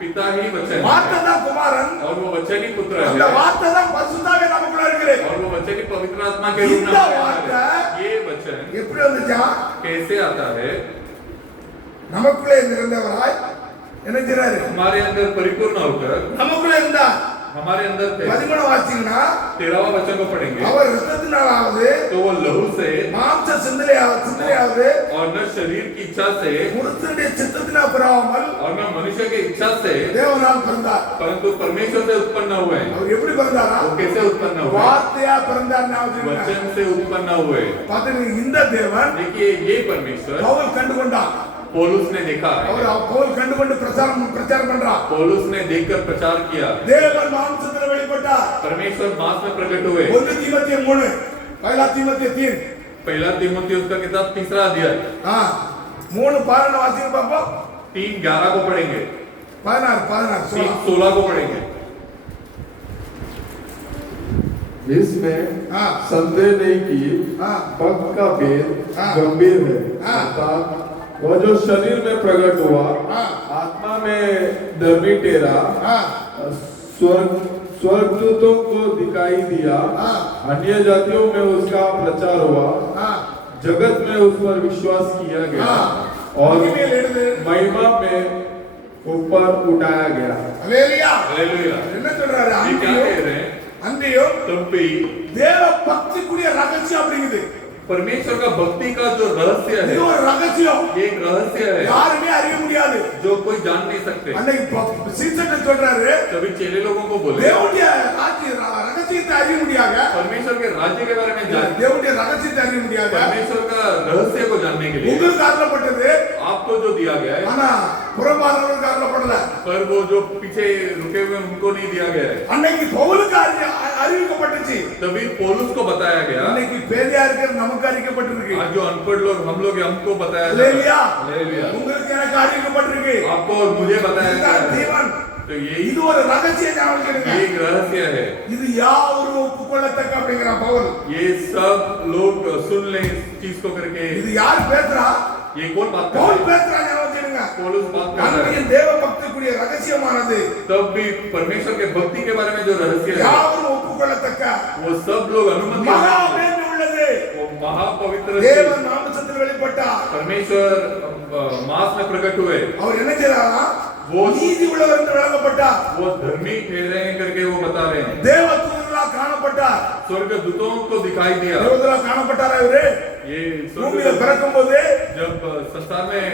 पिता ही वचन வார்த்தை है, தான் குமாரன், और वो वचन ही पुत्र அந்த है, வார்த்தை தான் பரிசுத்தாவியா நமக்குள்ள இருக்குது. और वो वचन ही पवित्र आत्मा के रूप में इतना हमारे बात अंदर है। है। ये वचन எப்படி வந்துச்சா? कैसे आता है? நமக்குள்ளே இருந்தவராய் என்ன செய்றாரு? हमारे अंदर परिपूर्ण होकर நமக்குள்ளே இருந்தார். हमारे अंदर थे। 13 வாசிங்கன்னா 13वां वचन को पढ़ेंगे அவர் இரத்தத்தினாலாவது तो वो लहू से மாம்ச சிந்தனையாவது और न शरीर की इच्छा से புருஷனுடைய சித்தத்தினா பிறவாமல் और न मनुष्य की इच्छा से, தேவனால் பிறந்தார். परंतु परमेश्वर से उत्पन्न हुए। அவர் எப்படி பிறந்தாரா? वो कैसे उत्पन्न हुए? வார்த்தையா பிறந்தார். ஞாபகம் वचन से उत्पन्न हुए। பாத்தீங்க, இந்த தேவன் देखिए ये परमेश्वर பவுல் கண்டுகொண்டார். पौलुस ने देखा है। அவர் பவுல் கண்டுகொண்டு பிரச்சாரம் பண்றார். पौलुस ने देखकर प्रचार किया। தேவன் மாம்சத்தில் வெளிப்பட்டார். परमेश्वर मांस में प्रकट हुए। 1 தீமோத்தேயு 3, पहला तीमुथियुस 3, पहला तीमुथियुस का किताब 3रा अध्याय 3 12 वासिंग पापा 3:11 को पढ़ेंगे, 16 3:16 को पढ़ेंगे। इसमें हाँ। संदेह नहीं कि हाँ। भक्त का भेद हाँ। गंभीर है। हाँ। अर्थात वह जो शरीर में प्रकट हुआ, हाँ। आत्मा में धर्मी ठहरा, स्वर्गदूतों को दिखाई दिया, हाँ। अन्य जातियों में उसका प्रचार हुआ, जगत में उस पर विश्वास किया गया, हाँ। और महिमा ले ले। महिमा में ऊपर उठाया गया। அல்லேலூயா. हालेलुया। என்ன சொல்றாரு? ये क्या कह रहे हैं? அன்றியும் तब भी தேவ பக்திக்குரிய ரகசியம் அப்படிங்குது. परमेश्वर का भक्ति का जो रहस्य है, இது ஒரு ரகசியம். ये एक रहस्य है யாருமே அறிய முடியாது. जो कोई जान नहीं सकते। அன்னைக்கு சீசன் சொல்றாரு, कभी चेले लोगों को बोले தேவனுடைய ரகசியத்தை அறிய முடியாத, परमेश्वर के राज्य के बारे में जान, தேவனுடைய ரகசியத்தை அறிய முடியாத परमेश्वर का रहस्य को जानने के लिए உங்களுக்கு அருளப்பட்டது. आपको जो दिया गया है, ஆனா புறம்பானவர்களுக்கு அருளப்படல. पर वो जो पीछे रुके हुए उनको नहीं दिया गया है। அன்னைக்கு பவுலுக்கு அறிவிக்கப்பட்டுச்சு. तभी पौलुस को बताया गया। அன்னைக்கு பேதையா இருக்கிற நமக்கு அறிவிக்கப்பட்டிருக்கு. आज जो अनपढ़ लोग हम लोग हैं, हमको बताया जा அல்லேலூயா. रहा है। हालेलुया। உங்களுக்கு எனக்கு அறிவிக்கப்பட்டிருக்கு. आपको और मुझे बताया गया இதுதான் है। தேவன். तो ये இது ஒரு ரகசிய ஞாபகம் एक रहस्य है। இது யாவரும் ஒப்புக்கொள்ளத்தக்க அப்படிங்கிற பவுல். ये सब लोग सुन ले इस चीज को करके। இது யார் பேசுறா? ये कौन बात कर பவுல் रहा है? பேசுறா. ஞாபகம் வச்சுடுங்க. पौलुस बात कर रहा है। அன்றைய தேவ பக்திக்குரிய ரகசியமானது तब भी परमेश्वर के भक्ति के बारे में जो रहस्य है, யாவரும் ஒப்புக்கொள்ளத்தக்க वो सब लोग अनुमति மகா देते हैं। மேன்மை உள்ளது. वो महापवित्र தேவன் மாம்சத்தில் வெளிப்பட்டார். परमेश्वर मास में प्रकट हुए। அவர் என்ன செய்றாரா? वो நீதி உள்ளவர் என்று விளங்கப்பட்டார். वो धर्मी ठहरे हैं करके वो बता रहे हैं। தேவதூதர்களாக காணப்பட்டார். स्वर्ग दूतों को दिखाई दिया। தேவதூதர்களாக காணப்பட்டார். இவரு ये பூமியில स्वर्ग பிறக்கும்போது जब संसार में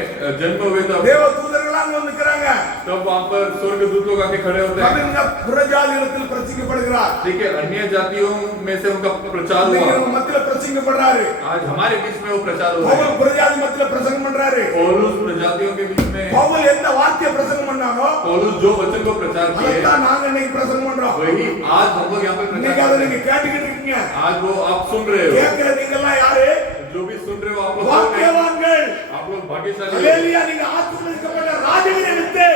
जन्म हुए तब தேவதூதர்களாக அங்க வந்து நிக்கறாங்க. तब वहां पर स्वर्ग दूत लोग आके खड़े होते हैं। தமிழ்ல புறஜாதிகளிடத்தில் பிரசங்கிக்கப்படுகிறார். देखिए अन्य जातियों में से उनका प्रचार இன்னைக்கு हुआ। நம்ம மத்தியில பிரசங்கிக்கப்படுறாரு. आज हमारे बीच में वो प्रचार हो रहा है। பவுல் புறஜாதி மத்தியில பிரசங்கம் பண்றாரு. पौलुस प्रजातियों के बीच में, பவுல் எந்த வார்த்தையை பிரசங்கம் பண்ணாரோ पौलुस जो वचन को प्रचार किए, அதான் நாங்க இன்னைக்கு பிரசங்கம் பண்றோம். वही आज हम लोग यहाँ पे இன்னைக்கு प्रचार அதை कर रहे நீங்க हैं। கேட்டுக்கிட்டு இருக்கீங்க. आज वो आप सुन रहे हो, கேட்கிற நீங்க எல்லாம் யாரு? जो भी सुन रहे हो आप लोग வாக்கியவான்கள். आप लोग भाग्यशाली हो। அல்லேலூயா. நீங்க ஆசீர்வதிக்கப்பட்ட ராஜ்யங்களை விட்டு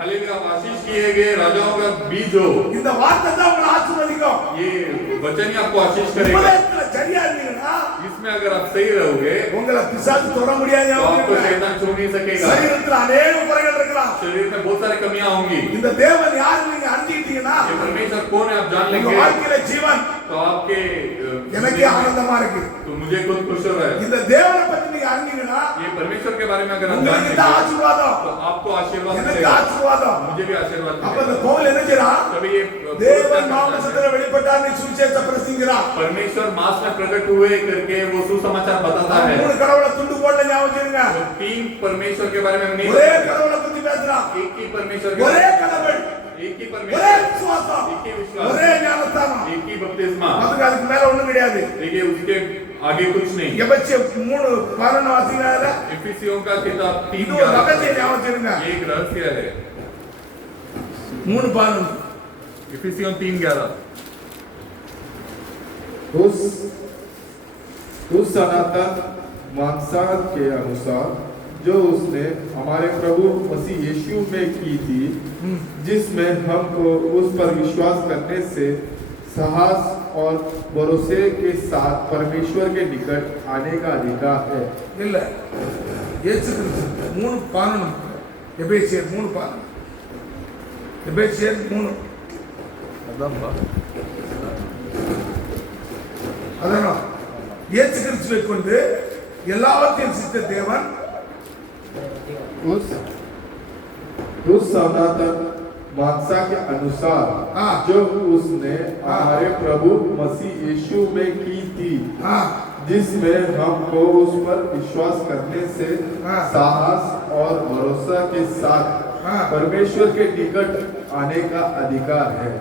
हालेलुया। आप आशीष किए गए राजाओं का बीज हो। இந்த வார்த்தை தான் உங்களை ஆசீர்வதிக்கும். ये वचन ही आपको आशीष करेगा। உலகத்துல சரியா இருந்தீங்கன்னா इसमें अगर आप सही रहोगे உங்களை பிசாசு தொட முடியாது. तो आपको शैतान छू नहीं सकेगा। சரீரத்துல अनेक குறைகள் இருக்கலாம். शरीर में बहुत सारी कमियां होंगी। இந்த தேவன் யாரு நீங்க அறிஞ்சிட்டீங்கன்னா ये परमेश्वर कौन है आप जान உங்க लेंगे வாழ்க்கையில ஜீவன் तो आपके எனக்கே ஆனந்தமா இருக்கு. तो मुझे खुद खुश हो रहा है। இந்த தேவனை பத்தி நீங்க அறிஞ்சீங்கன்னா ये परमेश्वर के बारे में अगर हम जान உங்களுக்கு தான் लेंगे ஆசீர்வாதம். तो आपको आशीर्वाद எனக்கு मिलेगा। ஆசீர்வாதம். मुझे भी आशीर्वाद அப்ப मिलेगा। இந்த பவுல் என்ன செய்றான்? तभी ये தேவன் மாம்சத்துல வெளிப்பட்டார் நீ சுவிசேஷ பிரசங்கிக்கிறான். परमेश्वर मास में प्रकट हुए करके वो सुसमाचार बताता है। மூணு கடவுளை துண்டு போடல. ஞாபகம் வச்சுருங்க. वो तीन परमेश्वर के बारे में नहीं ஒரே बताता। கடவுளை பத்தி பேசுறான். एक ही परमेश्वर के ஒரே बारे கடவுள். में, एक ही ஒரே परमेश्वर, விசுவாசம், एक ही विश्वास, ஒரே ஞானஸ்தானம். एक ही बपतिस्मा। அதுக்கு மேல ஒண்ணும் கிடையாது. देखिए उसके आगे कुछ नहीं। எபேசியர் 3:11 வாசிங்கடா. इफिसियों का किताब 3 இது ஒரு ரகசிய ஞாபகம் வச்சிருங்க. ये एक रहस्य है। 3:11 इफिसियों 3:11 उस सनातन मानसार के अनुसार जो उसने हमारे प्रभु मसीह यीशु में की थी, जिसमें हमको उस पर विश्वास करने से साहस और भरोसे के साथ परमेश्वर के निकट आने का अधिकार है। இல்ல இயேசு கிறிஸ்து 3:11 எபேசியர் 3:11 எபேசியர் 3 அதான் இயேசு கிறிஸ்துவை கொண்டு எல்லாவற்றையும் சித்த தேவன் उस सनातन मानसा के अनुसार जो उसने हमारे प्रभु मसीह यीशु में की थी, जिसमें हमको उस पर विश्वास करने से साहस और भरोसा के साथ परमेश्वर के निकट आने का अधिकार है।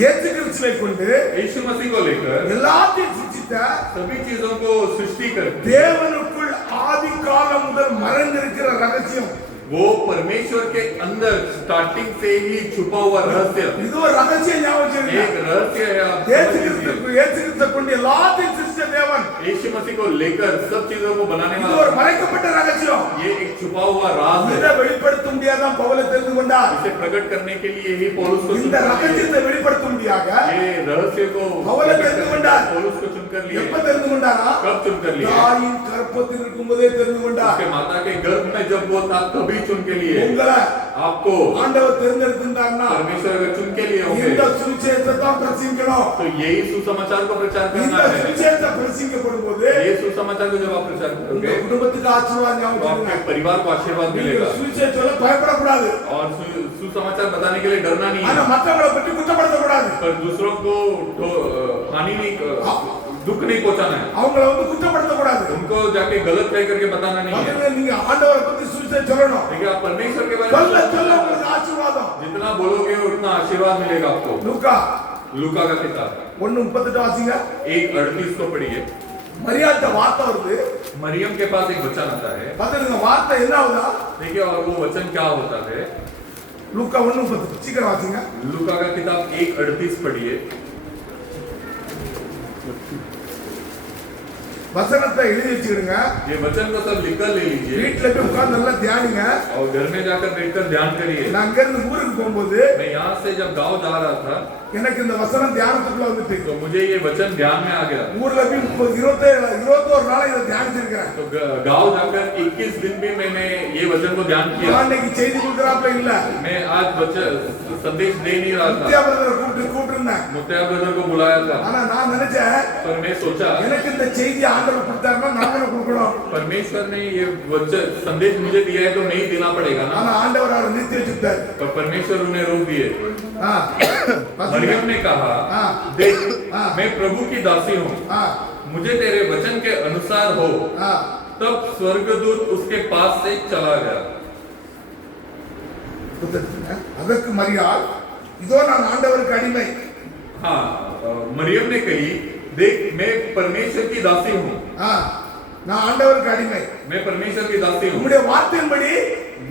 இயேசு கிறிஸ்துவை கொண்டு यीशु मसीह को लेकर எல்லாத்தையும் சிருஷ்டித்த सभी चीजों को सृष्टि कर தேவனுக்குள் ஆதி காலம் முதல் மறைந்திருக்கிற ரகசியம், वो परमेश्वर के अंदर स्टार्टिंग से ही छुपा हुआ रहस्य, இது ஒரு ரகசிய ஞாபகம் வச்சிருங்க. एक रहस्य है। आप இயேசு समझ लीजिए। கிறிஸ்துவை கொண்டு எல்லாத்தையும் சிருஷ்டித்த தேவன், यीशु मसीह को लेकर सब चीजों को बनाने இது वाला ஒரு மறைக்கப்பட்ட ரகசியம். ये एक छुपा हुआ राज இதை है। வெளிப்படுத்த முடியாதான் பவுல் தெரிந்து கொண்டார். इसे प्रकट करने के लिए ही पौलुस को இந்த चुन कर ரகசியத்தை வெளிப்படுத்த முடியாத लिए। ये रहस्य को पौलुस प्रकट தெரிந்து करने के கொண்டார். लिए पौलुस को चुनकर लिए। எப்ப தெரிந்து கொண்டாரா? कब चुन कर लिए? தாயின் கர்ப்பத்தில் இருக்கும்போதே தெரிந்து கொண்டார். उसके माता के गर्भ में जब वो था तभी चुन के लिए। உங்களை आपको ஆண்டவர் தேர்ந்தெடுத்திருந்தார்னா परमेश्वर अगर चुन के लिए होंगे இந்த சுவிசேஷத்தை தான் பிரசங்கிக்கணும். तो यही सुसमाचार को प्रचार இந்த करना है। சுவிசேஷத்தை பிரசங்கிக்கப்படும் போது ये सुसमाचार को जब आप प्रचार உங்க करोगे குடும்பத்துக்கு ஆசீர்வாதம் तो ஞாபகம் आपके வச்சுக்கோங்க. परिवार को आशीर्वाद நீங்க मिलेगा। சுவிசேஷத்துல பயப்படக்கூடாது. और सुसमाचार बताने के लिए डरना नहीं ஆனா है, மற்றவங்களை பற்றி குற்றப்படுத்தக்கூடாது. पर दूसरों को हानि नहीं, दुख नहीं पहुंचाना है। அவங்கள குற்றப்படுத்தக்கூடாது. उनको जाके गलत कह करके बताना नहीं है। முதல்ல நீங்க ஆண்டவரை பத்தி சுவிசேஷம் சொல்லணும். देखिए आप परमेश्वर के बारे சொல்ல में சொல்ல உங்களுக்கு ஆசீர்வாதம். जितना बोलोगे उतना आशीर्वाद मिलेगा आपको। லூக்கா लूका का किताब 1:38 வாசிங்க. 1:38 को पढ़िए। மரியாதை வார்த்தை வருது. मरियम के पास एक वचन आता है। பாத்துங்க வார்த்தை என்ன ஆகுதா? देखिए और वो वचन क्या होता है। லூக்கா 1:38 சீக்கிரம் வாசிங்க. लूका का किताब 1:38 पढ़िए। வசனத்தை எழுதி வச்சுக்கிடுங்க. ये वचन को सब लिख कर ले लीजिए வீட்ல போய் உட்கார்ந்து நல்லா தியானிங்க. और घर में जाकर बैठकर ध्यान करिए। நான் அங்க இருந்து ஊருக்கு போகும்போது मैं यहाँ से जब गांव जा रहा था எனக்கு இந்த வசனம் தியானத்துக்குள்ள வந்துட்டு तो मुझे ये वचन ध्यान में आ गया। ஊர்ல போய் 21 நாள் இதை தியானிச்சிருக்கிறேன். तो गांव जाकर 21 दिन भी मैंने ये वचन को ध्यान किया। நான் இன்னைக்கு செய்தி கொடுக்கறாப்ல இல்ல. मैं आज वचन संदेश दे नहीं रहा முத்தியா था, பிரதரை கூப்பிட்டு இருந்தேன். मुत्या ब्रदर को बुलाया था, ஆனா நான் நினைச்சேன் पर मैं सोचा எனக்கு இந்த செய்தி ஆண்டவர் கொடுத்தாருன்னா நாம கொடுக்கணும். परमेश्वर ने ये वचन संदेश मुझे दिया है तो नहीं देना पड़ेगा ना, ஆனா ஆண்டவர் அவரை நிறுத்தி வச்சுட்டார். पर परमेश्वर उन्हें रोक दिए। हां मरियम ने कहा, हाँ। देख हाँ। मैं प्रभु की दासी हूँ, हां मुझे तेरे वचन के अनुसार हो। हां तब स्वर्गदूत उसके पास से चला गया। அதற்கு மரியாள் இதோ நான் ஆண்டவருக்கு அடிமை. हाँ मरियम ने कही, देख मैं परमेश्वर की दासी हूँ, நான் ஆண்டவருக்கு அடிமை. मैं परमेश्वर की दासी हूँ, உம்முடைய வார்த்தையின்படி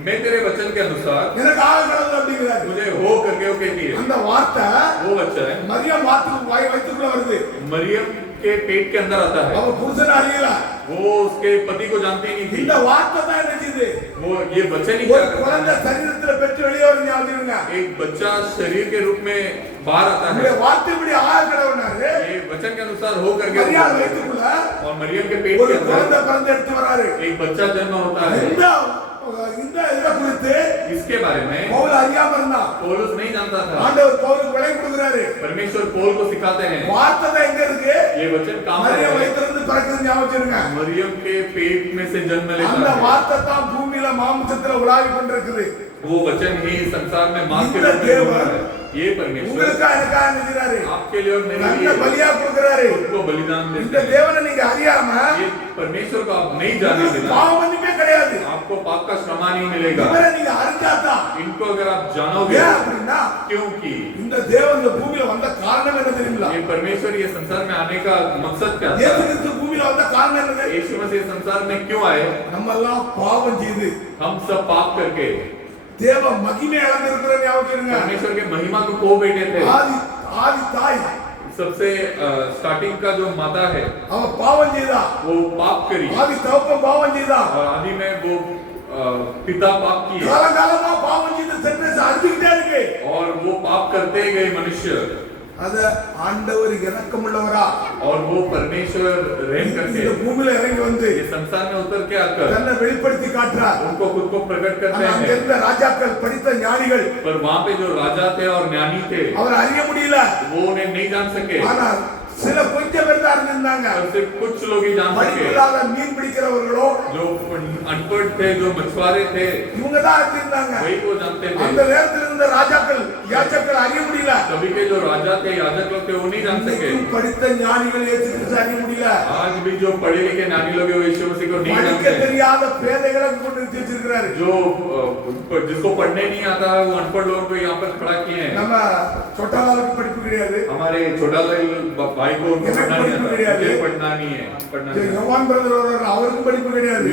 मैं तेरे वचन के अनुसार எனக்கு ஆக கடவுள் அப்படிங்கிறாரு. मुझे हो करके वो कहती है। அந்த வார்த்தை वो वचन மரியம் வயிற்றுக்குள்ள வருது. मरियम के पेट के अंदर आता है। அவ புருஷன் அறியல. वो उसके पति को जानती नहीं थी। இந்த வார்த்தை தான் என்ன செய்யுது? वो ये वचन ही ஒரு क्या करता குழந்தை है? சரீரத்துல பெற்று வெளியே வரும் ஞாபகம். एक बच्चा शरीर के रूप में बाहर आता है। உம்முடைய வார்த்தையின்படி ஆக கடவுள்னாரு. ये वचन के अनुसार हो करके மரியாள் வயிற்றுக்குள்ள और मरियम के पेट ஒரு के अंदर குழந்தை பிறந்து எடுத்து வராரு. एक बच्चा जन्म होता है। இந்த இத குறித்து इसके बारे में பவுல் அறியாம இருந்தான். पौलुस नहीं जानता था। ஆண்டவர் பவுலுக்கு விளை கொடுக்கிறாரு. परमेश्वर पौल को सिखाते हैं। வார்த்தை தான் எங்க இருக்கு? ये वचन काम மரியம் है, வயிற்றிலிருந்து பிறக்குது ஞாபகம் வச்சிருங்க. मरियम के पेट में से जन्म அந்த लेता है। வார்த்தை தான் பூமியில மாம்சத்துல உலாவி கொண்டிருக்குது. वो वचन ही संसार में मां के இந்த रूप में घूम रहा தேவன் है। ये परमेश्वर உங்களுக்கா எனக்கா என்ன செய்றாரு? आपके लिए और मेरे தன்னை लिए பலியா கொடுக்கறாரு. खुद को बलिदान இந்த देते हैं। தேவனை நீங்க அறியாம ये परमेश्वर को आप नहीं जाने உங்களுக்கு बिना பாவ மன்னிப்பே கிடையாது. आपको पाप का क्षमा नहीं मिलेगा। இவரை நீங்க அறிஞ்சாதான். इनको अगर आप जानोगे, ஏன் அப்படின்னா क्योंकि இந்த தேவன் இந்த பூமியில வந்த காரணம் என்ன தெரியுங்களா? ये परमेश्वर ये संसार में आने का मकसद क्या இயேசு था? கிறிஸ்து பூமியில வந்த காரணம் என்னது? यीशु मसीह संसार में क्यों आए? நம்ம எல்லாம் பாவம் செய்து हम सब पाप करके தேவ மகிமை இழந்திருக்கிற ஞாபகம் இருங்க. परमेश्वर के महिमा को खो बैठे थे। ஆதி தாய் सबसे स्टार्टिंग का जो माता है அவ பாவம் செய்தா. वो पाप करी ஆதி தகப்பன் பாவம் செய்தா. और आदि में वो पिता पाप किए காலகாலமா பாவம் செய்து சென்டென்ஸ் அடிச்சுக்கிட்டே இருக்கு. और वो पाप करते गए मनुष्य அத ஆண்டவர் இரக்கமுள்ளவரா और वो परमेश्वर रहम करके இந்த பூமியில இறங்கி வந்து ये संसार में उतर के आकर தன்னை வெளிப்படுத்தி காட்டுறார். उनको खुद को प्रकट करते அங்க हैं। இருந்த ராஜாக்கள் படித்த ஞானிகள் पर वहाँ पे जो राजा थे और ज्ञानी थे அவர் அறிய முடியல. वो उन्हें नहीं जान सके ஆனால் சில கொஞ்சம் பேர் தான் அறிஞ்சிருந்தாங்க. और सिर्फ कुछ लोग ही जान सके। படிப்பில்லாத மீன் பிடிக்கிறவர்களோ जो अनपढ़ थे, जो मछुआरे थे, இவங்க தான் அறிஞ்சிருந்தாங்க. वही वो जानते அந்த थे। நேரத்தில் இருந்த ராஜாக்கள் யாஜகர்கள் அறிய முடியல. तभी के जो राजा थे, याजक लोग थे, वो नहीं जान सके। இன்னைக்கும் படித்த ஞானிகள் இயேசு கிறிஸ்து அறிய முடியல. आज भी जो पढ़े लिखे ज्ञानी लोग हैं, वो यीशु मसीह को नहीं படிக்க जानते। தெரியாத பேதைகளை கொண்டு நிறுத்தி வச்சிருக்கிறாரு. जो जिसको पढ़ने नहीं आता है, वो अनपढ़ लोगों को यहाँ पर खड़ा किए हैं। நம்ம छोटालाலுக்கு படிப்பு கிடையாது. हमारे छोटा भाई को उनको எனக்கு पढ़ना नहीं படிப்பு आता, கிடையாது. मुझे पढ़ना नहीं है, पढ़ना नहीं है। யோவான் பிரதர் வர்றாரு, அவருக்கும் படிப்பு கிடையாது.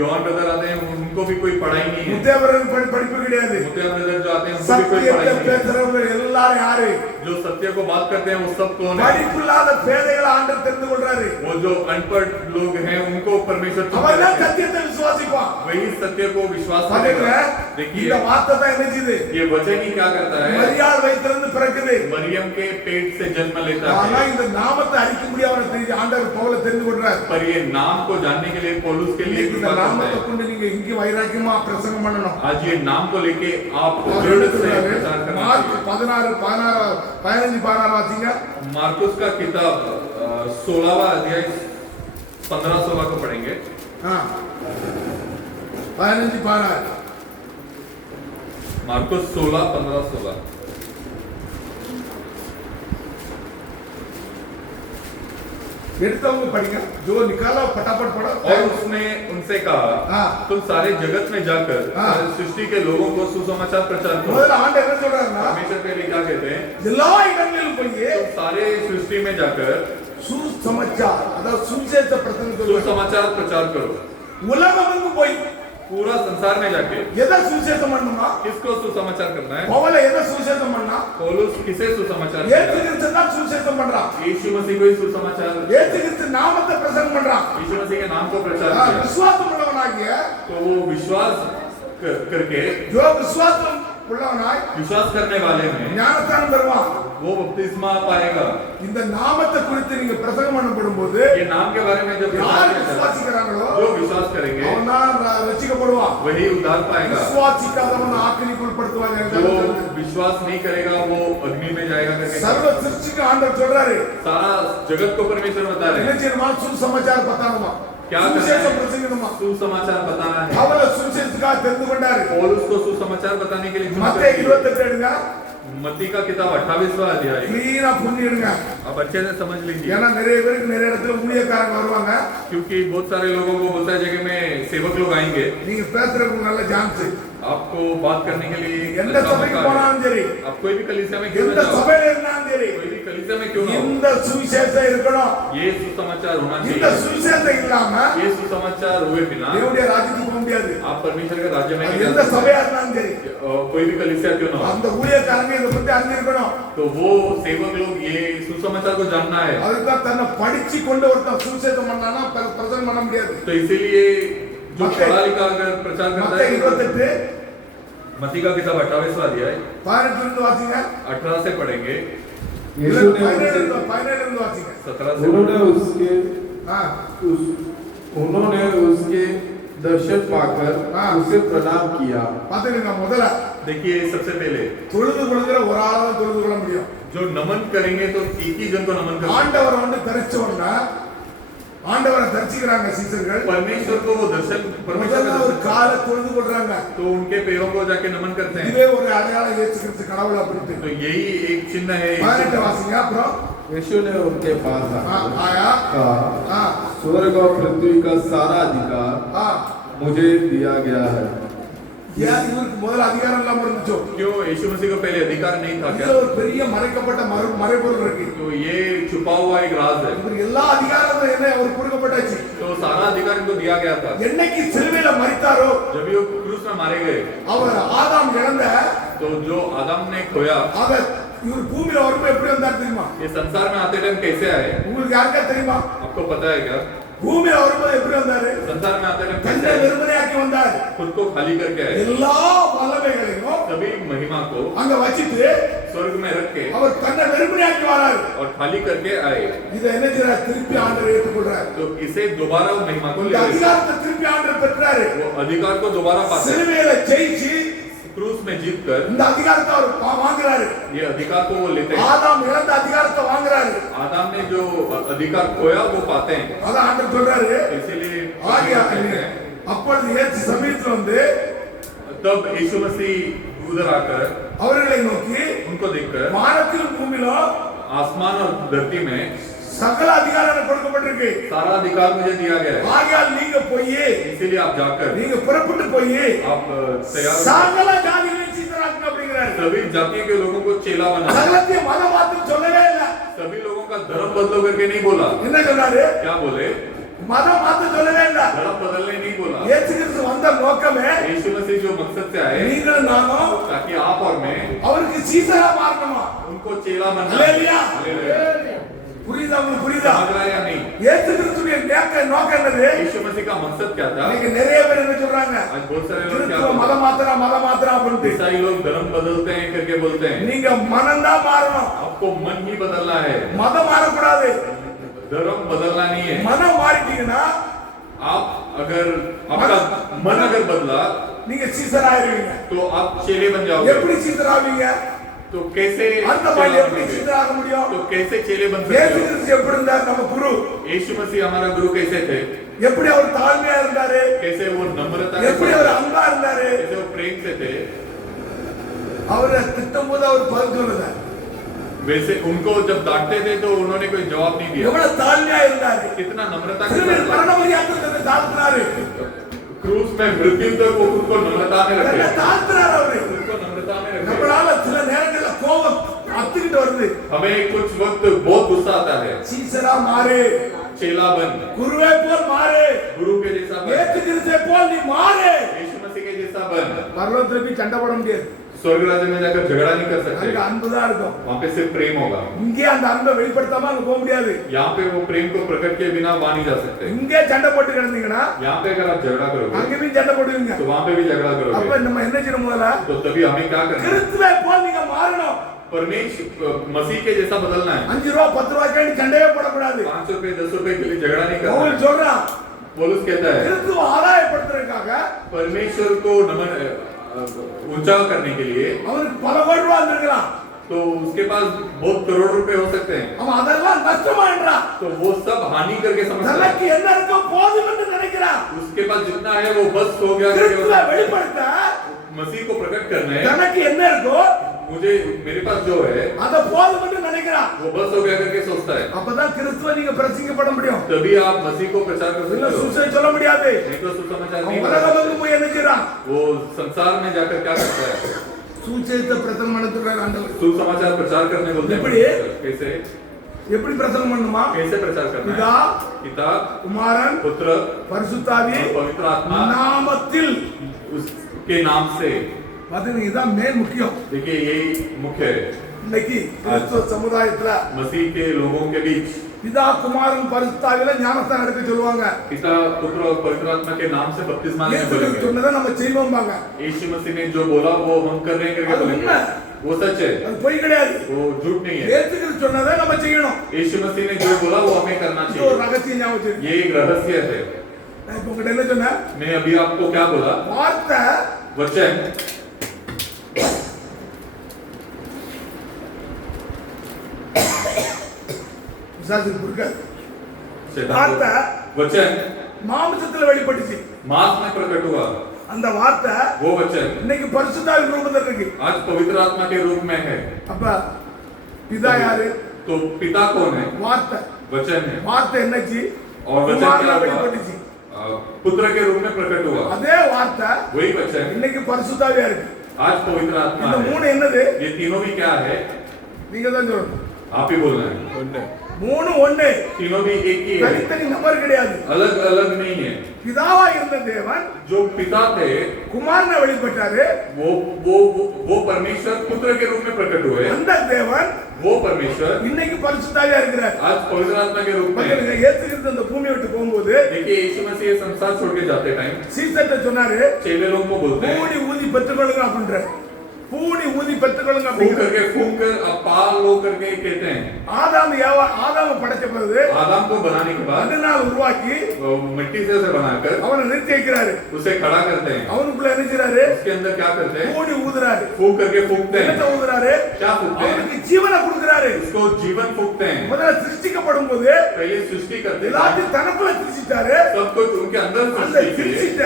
योहान ब्रदर आते हैं, उनको भी कोई पढ़ाई नहीं है। முத்தேவருக்கு படிப்பு கிடையாது. मुत्या ब्रदर जो आते हैं, उनको भी कोई சத்தியத்தை पढ़ाई नहीं है। பேசுறவங்க எல்லாரும் யாரு? जो सत्य को बात करते हैं, वो सब कौन है? படிப்பில்லாத பேதைகளை ஆண்டவர் தெரிந்து கொள்றாரு. वो जो अनपढ़ लोग हैं, उनको परमेश्वर चुनता அவன் தான் है। சத்தியத்தை விசுவாசிப்பான். वही सत्य को विश्वास பாருங்க, करेगा। இந்த देखिए, வார்த்தை தான் என்ன செய்யுது? ये वचन ही क्या करता है? மரியாள் வயிற்றிலிருந்து பிறக்குது. मरियम के पेट से जन्म लेता ஆனா है। இந்த நாமத்தை அறிக்க முடியாத தெரிஞ்சு ஆண்டவர் பவுல தெரிந்து கொள்றாரு. पर ये नाम को जानने के लिए पौलुस के लिए இன்னைக்கு இந்த कृपा करता நாமத்தை है। கொண்டு நீங்க இங்க வைராக்கியமா பிரசங்கம் பண்ணணும். आज ये नाम को लेके आप அவர் दृढ़ से எழுதுறாரு, प्रचार करना மார்க் चाहिए। 16 15 16 வாசிங்க. मार्कुस का किताब 16वां अध्याय 15-16 को पढ़ेंगे। 15 16 मार्कुस 16-15-16। எடுத்தவங்க படிங்க. जो निकाला फटाफट पढ़ो. और उसने उनसे कहा, तुम सारे जगत में जाकर सारे सृष्टि के लोगों को सुसमाचार प्रचार करो। முதல்ல ஆண்டவர் என்ன சொல்றாருன்னா, परमेश्वर के लिए क्या कहते हैं? எல்லா இடங்களிலும் போய் तुम सारे सृष्टि में जाकर சுசமாச்சார் அதாவது சுவிசேஷ பிரசங்கம் சொல்லுங்க. सुसमाचार प्रचार करो। உலகமெங்கும் போய் पूरा संसार में जाके எதை சுவிசேஷம் பண்ணணுமா? किसको सुसमाचार करना है? பவுல எதை சுவிசேஷம் பண்ணா? पौलुस किसे सुसमाचार இயேசு किया? கிறிஸ்து தான் சுவிசேஷம் பண்றான். यीशु मसीह को ही सुसमाचार, இயேசு கிறிஸ்து நாமத்தை பிரசங்கம் பண்றான். यीशु मसीह के नाम को प्रचार किया। விசுவாசம் உள்ளவனாகிய तो वो विश्वास करके, जो விசுவாசம் உள்ளவனாய் विश्वास करने वाले में ஞானஸ்நானம் பெறுவான். वो बपतिस्मा पाएगा। இந்த நாமத்தை குறித்து நீங்க பிரசங்கம் பண்ணப்படும் போது ये नाम के बारे में जब யார் प्रचार किया जाता है, விசுவாசிக்கிறாங்களோ जो विश्वास करेंगे அவன் தான் ரட்சிக்கப்படுவான். वही उद्धार पाएगा। விசுவாசிக்காதவன் ஆக்கினிக்கு உட்படுத்துவாங்க. जो विश्वास नहीं करेगा वो अग्नि में जाएगा करके சர்வ சிருஷ்டிக்கு ஆண்டவர் சொல்றாரு, सारा जगत को परमेश्वर बता रहे என்ன हैं செய்யணுமா? சுசமாச்சாரம் பத்தானுமா, क्या करना சுவிசேஷம் है? பிரசங்கணுமா. सुसमाचार बताना है। அவள சுவிசேஷத்துக்காக தெரிந்து கொண்டாரு. पौलुस को सुसमाचार बताने के लिए चुना மத்தேயு करके। 28 எடுங்க, मत्ती का किताब 28वां अध्याय, கிளீனா புரிஞ்சு எடுங்க. आप अच्छे से समझ लीजिए, ஏன்னா நிறைய பேருக்கு நிறைய இடத்துல ஊழியக்காரங்க வருவாங்க. क्योंकि बहुत सारे लोगों को बहुत सारी जगह में सेवक लोग आएंगे। நீங்க பேசுறதுக்கு நல்ல சான்ஸ். आपको बात करने के लिए எந்த अच्छा சபைக்கு मौका है। போனாலும் சரி, आप कोई भी कलीसिया में क्यों எந்த ना जाओ, சபையில இருந்தாலும் சரி, कोई भी कलीसिया में क्यों ना हो, இந்த சுவிசேஷம் இருக்கணும். ये सुसमाचार होना இந்த चाहिए। சுவிசேஷம் இல்லாம ये सुसमाचार हुए बिना தேவனுடைய ராஜ்யத்துக்கு போக முடியாது. आप परमेश्वर के राज्य में அது नहीं எந்த जा सकते। சபையா இருந்தாலும் சரி, कोई भी कलीसिया क्यों ना हो, அந்த ஊழியக்காரங்க இதை பத்தி அறிஞ்சிருக்கணும். तो वो सेवक लोग ये सुसमाचार को जानना है। அதுதான் தன்னை படிச்சு கொண்டு ஒருத்தன் சுவிசேஷம் பண்ணானா பிரசங்கம் பண்ண முடியாது. तो इसीलिए जो मत्ती- पढ़ा लिखा अगर प्रचार करता மத்தேயு है, 28 मत्ती का किताब 28वां अध्याय 18 இருந்து வாசிங்க. 18 से पढ़ेंगे, यीशु ने 17 उनसे- இருந்து வாசிங்க. 17 से उन्होंने उसके हाँ, उन्होंने उसके दर्शन पाकर उसे प्रणाम किया। பாத்துக்கங்க. முதல்ல देखिए, सबसे पहले தொழுது கொள்கிற ஒரு ஆளை தான் தொழுது கொள்ள முடியும். जो नमन करेंगे तो एक ही जन को नमन कर सकते हैं। ஆண்டவர் வந்து தரிச்சவன்னா ஆண்டவரை தரிசிக்கிறாங்க சீசர்கள். परमेश्वर को वो दर्शन परमेश्वर முதல்ல का ஒரு दर्शन காலை தொழுது கொள்றாங்க. तो उनके पैरों को जाके नमन करते हैं. இதுவே ஒரு அடையாளம் இயேசு கிறிஸ்து கடவுள் அப்படின்னு. तो यही एक चिन्ह है. 18 வாசிங்க. அப்புறம் यीशु ने उनके पास आया कहा, स्वर्ग और पृथ्वी का सारा अधिकार मुझे दिया गया है. ஏன் இவருக்கு முதல்ல அதிகாரம் இல்லாம இருந்துச்சோ? क्यों यीशु मसीह को पहले अधिकार नहीं था क्या? இது ஒரு பெரிய மறைக்கப்பட்ட மறைபொருள் இருக்கு. तो ये छुपा हुआ एक राज है. இவருக்கு எல்லா அதிகாரமும் என்ன அவர் கொடுக்கப்பட்டாச்சு. तो सारा अधिकार इनको दिया गया था. என்னைக்கு சிலுவையில மரித்தாரோ, जब ये क्रूस में मारे गए, அவர் ஆதாம் இழந்த तो जो आदम ने खोया, அவர் இவர் பூமியில வரும்போது எப்படி வந்தார் தெரியுமா? ये संसार में आते टाइम कैसे आए? உங்களுக்கு யாருக்கா தெரியுமா? आपको पता है क्या? பூமியில வரும்போது எப்படி வந்தாரு? संसार में आते टाइम कैसे தன்னை आए? வெறுமனையாக்கி வந்தார். खुद को खाली करके आए. எல்லா வல்லமைகளையும் सभी महिमा को அங்க வச்சிட்டு स्वर्ग में रख के அவர் தன்னை வெறுமனையாக்கி வராரு. और खाली करके आए. இதை என்ன செய்றார்? திருப்பி ஆண்டவர் ஏற்றுக்கொள்றார். तो इसे दोबारा वो महिमा को இந்த ले रहे. அதிகாரத்தை திருப்பி ஆண்டவர் பெற்றாரு. वो अधिकार को दोबारा पाते हैं. சிலுவையில ஜெயிச்சு क्रूस में जीत कर இந்த அதிகாரத்தை அவர் வாங்குறாரு. ये अधिकार को वो लेते हैं. ஆதாம் இழந்த அதிகாரத்தை வாங்குறாரு. आदम ने जो अधिकार खोया वो पाते हैं. அதான் ஆண்டவர் சொல்றாரு. इसीलिए ஆகியா அப்பொழுது இயேசு சமீபத்துல வந்து तब यीशु मसीह उधर आकर அவர்களை நோக்கி उनको देखकर வானத்திலும் பூமியிலும் आसमान और धरती में சகல அதிகாரம் கொடுக்கப்பட்டிருக்கு. सारा अधिकार मुझे दिया गया है. ஆகையால் நீங்க போய் इसीलिए आप जाकर நீங்க புறப்பட்டு போய் आप तैयार हो. சகல ஜாதிகளையும் சீசராக்குங்க அப்படிங்கிறாரு. सभी जातियों के लोगों को चेला बना. சகலத்தையும் மதம் மாத்தம் சொல்லவே இல்ல. सभी लोगों का धर्म बदलो करके नहीं बोला. என்ன சொன்னாரு? क्या बोले? மதம் மாத்த சொல்லவே இல்ல. धर्म बदलने नहीं बोला. இயேசு கிறிஸ்து வந்த நோக்கமே यीशु मसीह जो मकसद से आए நீங்களும் நானும் ताकि आप और मैं அவருக்கு சீசரா மாறணுமா? उनको चेला बनना. हालेलुया. हालेलुया. புரியுதா உங்களுக்கு? புரியுதா? समझ रहा है या नहीं? இயேசு கிறிஸ்துவின் நோக்கம் என்னது? यीशु मसीह का मकसद क्या था? இன்னைக்கு நிறைய பேர் என்ன சொல்றாங்க? आज बहुत सारे लोग क्या கிறிஸ்துவ बोलते மதம் மாத்திரா அப்படின்ட்டு. हैं? ईसाई लोग धर्म बदलते हैं करके बोलते हैं. நீங்க மனம்தான் மாறணும். आपको मन ही बदलना है. மதம் மாறக்கூடாது. धर्म बदलना नहीं है. மனம் மாறிட்டீங்கன்னா आप अगर आपका मन अगर बदला நீங்க சீசர் ஆயிருவீங்க. तो आप चेले बन जाओगे. எப்படி சீசர் ஆவீங்க? तो कैसे அந்த மாதிரி எப்படி சீசர் ஆக முடியும்? तो कैसे चेले बन இயேசு सकते हो? கிறிஸ்து எப்படி இருந்தார்? நம்ம குரு यीशु मसीह हमारा गुरु कैसे थे? எப்படி அவர் தாழ்மையா இருந்தாரு? कैसे वो नम्रता எப்படி से அவர் थे? அன்பா இருந்தாரு? कैसे वो प्रेम से थे? அவரை திட்டும் போது அவர் பதில் சொல்லல. वैसे उनको जब डांटते थे तो उन्होंने कोई जवाब नहीं दिया. எவ்வளவு தாழ்மையா இருந்தாரு? कितना नम्रता के சிலுவையில் साथ மரண பரியந்தம் தாழ்த்தினாரு. क्रूस में मृत्यु तक वो खुद को नम्रता में என்ன रखे. தாழ்த்தினாரு அவரு? खुद को नम्रता में रखे. நம்மளால சில நேரங்கள்ல கோபம் அத்துக்கிட்டு வருது. हमें कुछ वक्त बहुत गुस्सा आता है. சீசரா மாறு. चेला बन. குருவே போல் மாறு. गुरु के जैसा बन. இயேசு கிறிஸ்துவை போல் நீ மாறு. यीशु मसीह के जैसा बन. பரலோகத்துல போய் சண்டை போட முடியாது. स्वर्ग राज्य में जाकर झगड़ा नहीं कर सकते. அங்க அன்புதான் இருக்கும். वहाँ पे सिर्फ प्रेम होगा. இங்கே அந்த அன்பை வெளிப்படுத்தாம அங்க போக முடியாது. यहाँ पे वो प्रेम को प्रकट किए बिना वहाँ नहीं जा सकते. இங்கே சண்டை போட்டு கிடந்தீங்கன்னா यहाँ पे अगर आप झगड़ा करोगे அங்க போய் சண்டை போடுவீங்க. तो वहाँ पे भी झगड़ा அப்ப करोगे. நம்ம என்ன செய்யணும்? முதல்ல तो तभी हमें क्या करना है? கிறிஸ்துவை போல் நீங்க மாறணும். परमेश्वर मसीह के जैसा बदलना है. 5 ரூபா 10 ரூபாய்க்கு சண்டையே போடக்கூடாது. 5 रुपए 10 रुपए के लिए झगड़ा नहीं करना பவுல் है. சொல்றான், पौलुस कहता है கிறிஸ்துவ ஆதாயப்படுத்துறதுக்காக परमेश्वर को नमन ऊंचा करने के लिए அவருக்கு பல கோடி ரூபாய் இருந்திருக்கலாம். तो उसके पास बहुत करोड़ रुपए हो सकते हैं. அவன் அதெல்லாம் நஷ்டமாயின்றான். तो वो सब हानि करके समझता है. தனக்கு என்ன இருக்கோ போதும் என்று நினைக்கிறான். उसके पास जितना है वो बस हो गया करके கிறிஸ்துவை வெளிப்படுத்த मसीह को प्रकट करना है. தனக்கு என்ன இருக்கோ मुझे मेरे पास जो है அத போதும் என்று நினைக்கிறான். वो बस हो गया करके सोचता है. அப்பதான் கிறிஸ்துவை நீங்க பிரசங்கிக்கப்பட முடியும். तभी आप मसीह को प्रचार कर இல்ல सकते हो. சுவிசேஷம் சொல்ல முடியாது. नहीं तो सुसमाचार அவன் नहीं बता உலகம் सकते. வந்து போய் என்ன செய்றான்? वो संसार में जाकर क्या करता है? சுவிசேஷத்தை பிரசங்கம் பண்ணதுக்கு ஆண்டவர் सुसमाचार प्रचार करने बोलते எப்படி? हैं. कैसे எப்படி பிரசங்கம் பண்ணுமா? कैसे प्रचार करना पिता, है? पिता, குமாரன், पुत्र பரிசுத்தாவி और पवित्र आत्मा நாமத்தில். उसके नाम से. பாத்தீங்கன்னா இதுதான் மேல் முக்கியம். देखिए यही मुख्य है இன்னைக்கு கிறிஸ்துவ சமுதாயத்துல मसीह के लोगों के बीच. பிதா குமாரன் பரிசுத்தாவில ஞானஸ்தானம் எடுக்க சொல்லுவாங்க. पिता, पुत्र और पवित्र आत्मा के नाम से बपतिस्मा लेने இயேசு बोलेंगे. சொன்னதை நம்ம செய்வோம்பாங்க. यीशु मसीह ने जो बोला वो हम कर रहे हैं करके அது बोलेंगे. உண்மை. वो सच है. அது பொய் கிடையாது. वो झूठ नहीं है. இயேசு கிறிஸ்து சொன்னதை நம்ம செய்யணும். यीशु मसीह ने जो बोला वो हमें करना இது ஒரு चाहिए. ரகசிய ஞாபகம். ये एक रहस्य है. நான் இப்ப உங்ககிட்ட என்ன சொன்னேன்? मैं अभी आपको क्या बोला? வார்த்தை वचन பிசாசுக்கு கொடுக்காது. शैतान வார்த்தை को वचन மாம்சத்துல வெளிப்பட்டுச்சு. मांस में प्रकट हुआ, அந்த வார்த்தை वो वचन இன்னைக்கு பரிசுத்தாவின் ரூபத்துல இருக்கு. आज पवित्र आत्मा के रूप में है। அப்ப பிதா யாரு? तो पिता कौन है? வார்த்தை. वचन है। வார்த்தை என்னச்சு? और वचन குமாரனா क्या हुआ? வெளிப்பட்டுச்சு. पुत्र के रूप में प्रकट हुआ, அதே வார்த்தை वही वचन இன்னைக்கு பரிசுத்தாவியா இருக்கு. आज पवित्र आत्मा இந்த है। மூணு என்னது? ये तीनों भी क्या है? நீங்க தான் சொல்லணும். आप ही बोलना है। மூணு ஒண்ணு. तीनों भी एक ही है, தனித்தனி நபர் கிடையாது. अलग अलग नहीं है। பிதாவா இருந்த தேவன் जो पिता थे குமாரனா வெளிப்பட்டாரு. वो परमेश्वर पुत्र के रूप में प्रकट हुए। அந்த தேவன் वो परमेश्वर இன்னைக்கு பரிசுத்தாவியா இருக்கிறார். आज पवित्र आत्मा के रूप में। பாருங்க, இயேசு கிறிஸ்து அந்த பூமியை விட்டு போகும்போது देखिए यीशु मसीह ये संसार छोड़ के जाते टाइम சீசர்ட்ட சொன்னாரு, चेले लोगों को बोलते हैं பூடி ஊதி பெற்றுக்கொள்ளுங்க அப்படின்றார். பூடி ஊதி பெற்றுக்கொள்ளுங்க फूंक அப்படிங்கிறார். करके फूंक कर अब पाल लो करके कहते हैं। ஆதாம படைச்ச பிறகு आदम को बनाने के बाद 2 நாள் உருவாக்கி वो मिट्टी से उसे बनाकर அவனை நிறுத்தி வைக்கிறாரு. उसे खड़ा करते हैं। அவனுக்குள்ள என்ன செய்றாரு? उसके अंदर क्या करते हैं? பூடி ஊதுறாரு. फूंक करके फूंकते என்னத்தை हैं। ஊதுறாரு? क्या फूंकते हैं? அவனுக்கு ஜீவனை கொடுக்கிறாரு. उसको जीवन फूंकते हैं। முதல்ல சிருஷ்டிக்கப்படும் போது पहले सृष्टि करते हैं, எல்லாத்தையும் தனக்குள்ள சிருஷ்டிச்சாரு. सब कुछ उनके अंदर அந்த सृष्टि की சிருஷ்டிட்ட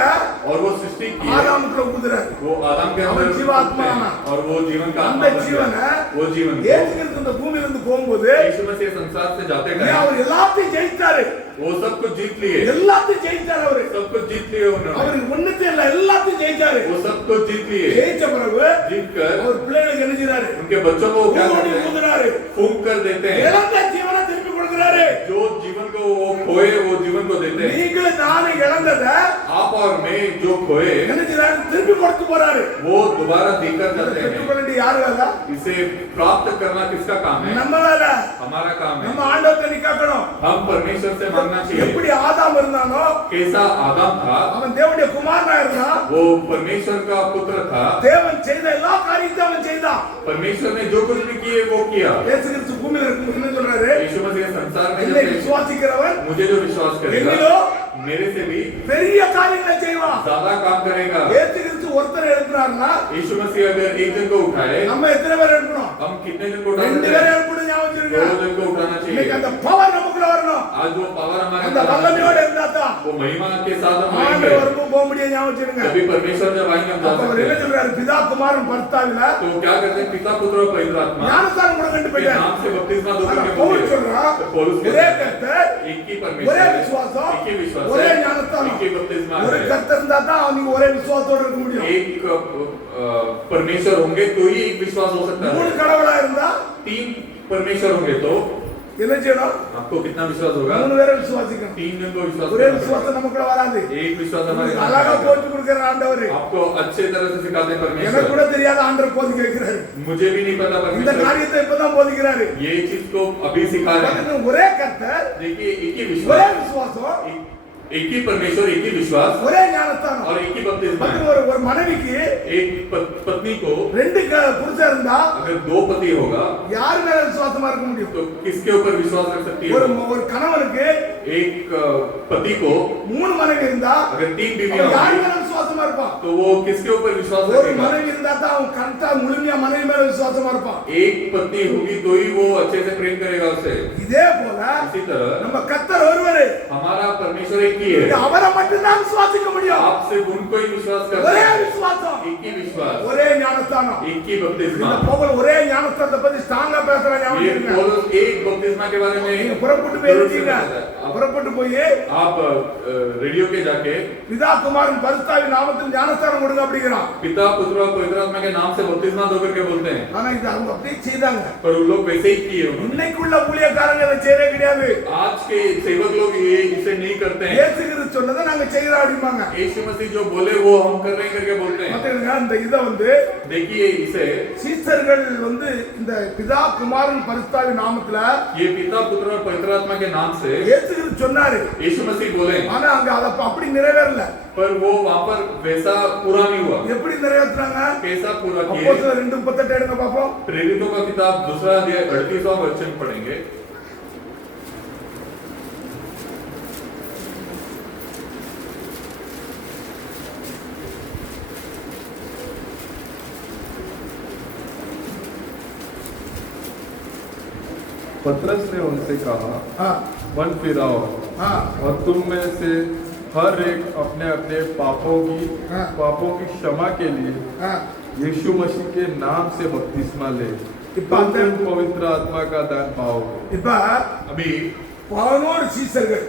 और वो सृष्टि की ஆதாமுக்குள்ள ஊதுறாரு. वो आदम के अंदर और जीवात्मा फूंकते हैं, और वो जीवन का அந்த आत्मा बन ஜீவனை गया। वो जीवन को இயேசு கிறிஸ்து இந்த பூமியில இருந்து போகும்போது यीशु मसीह संसार से जाते गए, அவர் எல்லாத்தையும் ஜெயிச்சாரு. वो सब कुछ जीत लिए, எல்லாத்தையும் ஜெயிச்சாரு அவரு. सब कुछ जीत लिए उन्होंने, அவருக்கு ஒண்ணுத்தே இல்ல, எல்லாத்தையும் ஜெயிச்சாரு. वो सब कुछ जीत लिए। ஜெயிச்ச பிறகு जीत कर அவர் பிள்ளைகளுக்கு என்ன செய்றாரு? उनके बच्चों को क्या ஊதி करते हैं? ஊதுறாரு. फूंक कर देते हैं। இழந்த ஜீவனை திருப்பி கொடுக்கிறாரு. जो जीवन को वो खोए वो जीवन को देते हैं। நீங்களும் நானும் இழந்ததை आप और मैं जो खोए என்ன செய்றாரு? திருப்பி கொடுத்து போறாரு. वो दोबारा देकर जाते हैं। பெற்றுக்கொள்ள யாரு வேலை? इसे प्राप्त करना किसका काम है? நம்ம வேலை. हमारा काम है। நம்ம ஆண்டவர்ட்ட நிக்காக்கணும். हम परमेश्वर से मांगना चाहिए। எப்படி ஆதாம் இருந்தானோ कैसा आदम था, அவன் தேவனுடைய குமாரனா இருந்தான். वो परमेश्वर का पुत्र था। தேவன் செய்த எல்லா காரியத்தையும் அவன் செய்தான். परमेश्वर ने जो कुछ भी किए वो किया। இயேசு கிறிஸ்து பூமியில இருக்கும்போது என்ன சொல்றாரு? यीशु मसीह संसार में என்னை जब விசுவாசிக்கிறவன் मुझे जो विश्वास करेगा என்னிலோ मेरे से भी பெரிய காரியங்களை செய்வான். ज्यादा काम करेगा। இயேசு கிறிஸ்து ஒருத்தரை எழுப்புறாருன்னா यीशु मसीह अगर एक जन को उठाए, நம்ம எத்தனை பேர் எழுப்பணும்? हम कितने जन को उठा 2 सकते பேர் हैं? எழுப்பணும். ஞாபகம் 2 வச்சிருங்க. जन को उठाना இன்னைக்கு चाहिए। அந்த பவர் நமக்குள்ள வரணும். आज वो पावर हमारे அந்த अंदर வல்லமையோட இருந்தா தான் वो महिमा के साथ हम ஆண்டவர் आएंगे। வரும்போது போக முடியும். ஞாபகம் வச்சிருங்க. कभी परमेश्वर जब आएंगे हम जा அப்ப அவர் सकते என்ன हैं। சொல்றாரு? பிதா குமாரன் பரிசுத்தாவில तो क्या करते हैं? पिता पुत्र और पवित्र आत्मा ஞானஸ்நானம் கொடுங்கன்னு के போயிட்டாரு. नाम से बपतिस्मा दो करके பவுல் बोले। சொல்றான், तो पौलुस कहते ஒரே हैं, கர்த்தர், एक ही ஒரே परमेश्वर है, விசுவாசம், एक ही विश्वास ஒரே है, ஞானஸ்நானம். एक ही बपतिस्मा ஒரு है। கர்த்தர் இருந்தா தான் நீங்க ஒரே விசுவாசத்தோட இருக்க முடியும். एक परमेश्वर होंगे तो ही एक विश्वास हो सकता மூணு है। கடவுளா இருந்தா 3 परमेश्वर होंगे तो என்ன செய்யணும்? आपको कितना विश्वास होगा? 3 பேரை விசுவாசிக்கணும். 3 जन को विश्वास ஒரே करना விசுவாசம் पड़ेगा। நமக்குள்ள வராது. एक विश्वास हमारे अंदर அழகா आएगा। போட்டு கொடுக்கிற ஆண்டவர். आपको अच्छे तरह से सिखाते हैं எனக்கு परमेश्वर। கூட தெரியாத ஆண்டவர் போதிக்க வைக்கிறாரு. मुझे भी नहीं पता இந்த परमेश्वर காரியத்தை இப்பதான் போதிக்கிறாரு. ये चीज को अभी सिखा रहे हैं। பாத்தீங்கன்னா, ஒரே கர்த்தர், देखिए एक ही ஒரே विश्वास, விசுவாசம், एक ही परमेश्वर, एक ही विश्वास ஒரே ஞானஸ்தானம். और एक ही बपतिस्मा है। பாத்தீங்கன்னா, ஒரு மனைவிக்கு एक पत्नी को 2 புருஷன் இருந்தா अगर 2 पति होगा யார் மேல விசுவாசமா இருக்க முடியும்? तो किसके ऊपर विश्वास रख सकती ஒரு है? ஒரு கணவனுக்கு एक पति को 3 மனைவி இருந்தா अगर 3 அவன் बीवियां யார் होंगी மேல விசுவாசமா இருப்பான்? तो वो किसके ऊपर विश्वास ஒரு रखेगा? மனைவி இருந்தா தான் அவன் கரெக்டா முழுமையா மனைவி மேல விசுவாசமா இருப்பான். एक पत्नी होगी तो ही वो अच्छे से प्रेम करेगा उससे। இதே போல इसी तरह நம்ம கர்த்தர் ஒருவரே, हमारा परमेश्वर एक ही है। அவரை மட்டும் தான் விசுவாசிக்க முடியும். आप सिर्फ उनको ही विश्वास कर ஒரே सकते हैं। விசுவாசம், एक ही विश्वास, ஒரே ஞானஸ்தானம். एक ही बपतिस्मा। இந்த பவுல் ஒரே ஞானஸ்தானத்தை பத்தி ஸ்ட்ராங்கா பேசுறான். ஞாபகம் ये வச்சுக்கங்க. पौलुस एक बपतिस्मा के बारे நீங்க में புறப்பட்டு போய் இருக்கீங்க. புறப்பட்டு போய் आप रेडियो के जाके பிதா குமாரன் பரிசுத்தாவின் நாமத்தில் ஞானஸ்தானம் கொடுங்க அப்படிங்கிறான். पिता पुत्र और पवित्र आत्मा के नाम से बपतिस्मा दो करके बोलते हैं, ஆனா இது அவங்க அப்படியே செய்தாங்க. पर उन लोग वैसे ही किए उन्होंने। இன்னைக்குள்ள ஊழியக்காரங்க இதை செய்யவே கிடையாது. आज के सेवक लोग ये इसे नहीं करते हैं। இயேசு கிறிஸ்து சொன்னதை நாங்க செய்யறோம் அப்படிம்பாங்க. यीशु मसीह जो बोले वो हम कर रहे हैं करके बोलते हैं। பாத்தீங்கன்னா, இந்த இதை देखिए इसे சீஷர்கள் இந்த பிதா குமாரன் பரிசுத்தாவின் நாமத்துல ये पिता पुत्र और पवित्र आत्मा के नाम से இயேசு கிறிஸ்து சொன்னாரு. यीशु मसीह बोले, ஆனா அங்க அத அப்படி நிறைவேறல. पर वो वहां पर वैसा पूरा नहीं हुआ। எப்படி நிறைவேத்துறாங்க? कैसा पूरा किए? அப்போஸ்தலர் 2:38 எடுங்க பாப்போம். प्रेरितों का किताब 2 अध्याय 38वां वचन पढ़ेंगे। पतरस ने उनसे कहा, हाँ, मन फिराओ हाँ। और तुम में से हर एक अपने अपने पापों हाँ। की क्षमा के लिए हाँ। यीशु मसीह के नाम से बपतिस्मा ले, तो बात है। तुम पवित्र आत्मा का दान पाओगे। இப்ப अभी 11 சீசர்கள்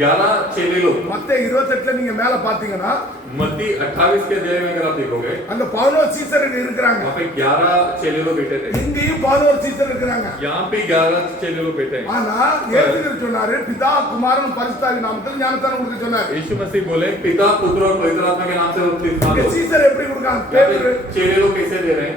11 चेले लोग மத்தேயு 28ல நீங்க மேல பாத்தீங்கன்னா मत्ती 28 के अध्याय में अगर आप देखोगे அங்க 11 சீசர்கள் இருக்கிறாங்க. वहाँ पे 11 चेले लोग बैठे थे, இங்கேயும் 11 சீசர்கள் இருக்கிறாங்க. यहाँ पे 11 चेले लोग बैठे हैं। ஆனா இயேசு சொன்னாரு பிதா குமாரன் பரிசுத்தாவி நாமத்தில் ஞானஸ்நானம் கொடுக்க சொன்னாரு. यीशु मसीह बोले पिता पुत्र और पवित्र आत्मा के नाम से बपतिस्मा இங்க लो। சீசர் எப்படி கொடுக்காங்க? यहाँ பேதுரு पे चेले लोग कैसे दे रहे हैं?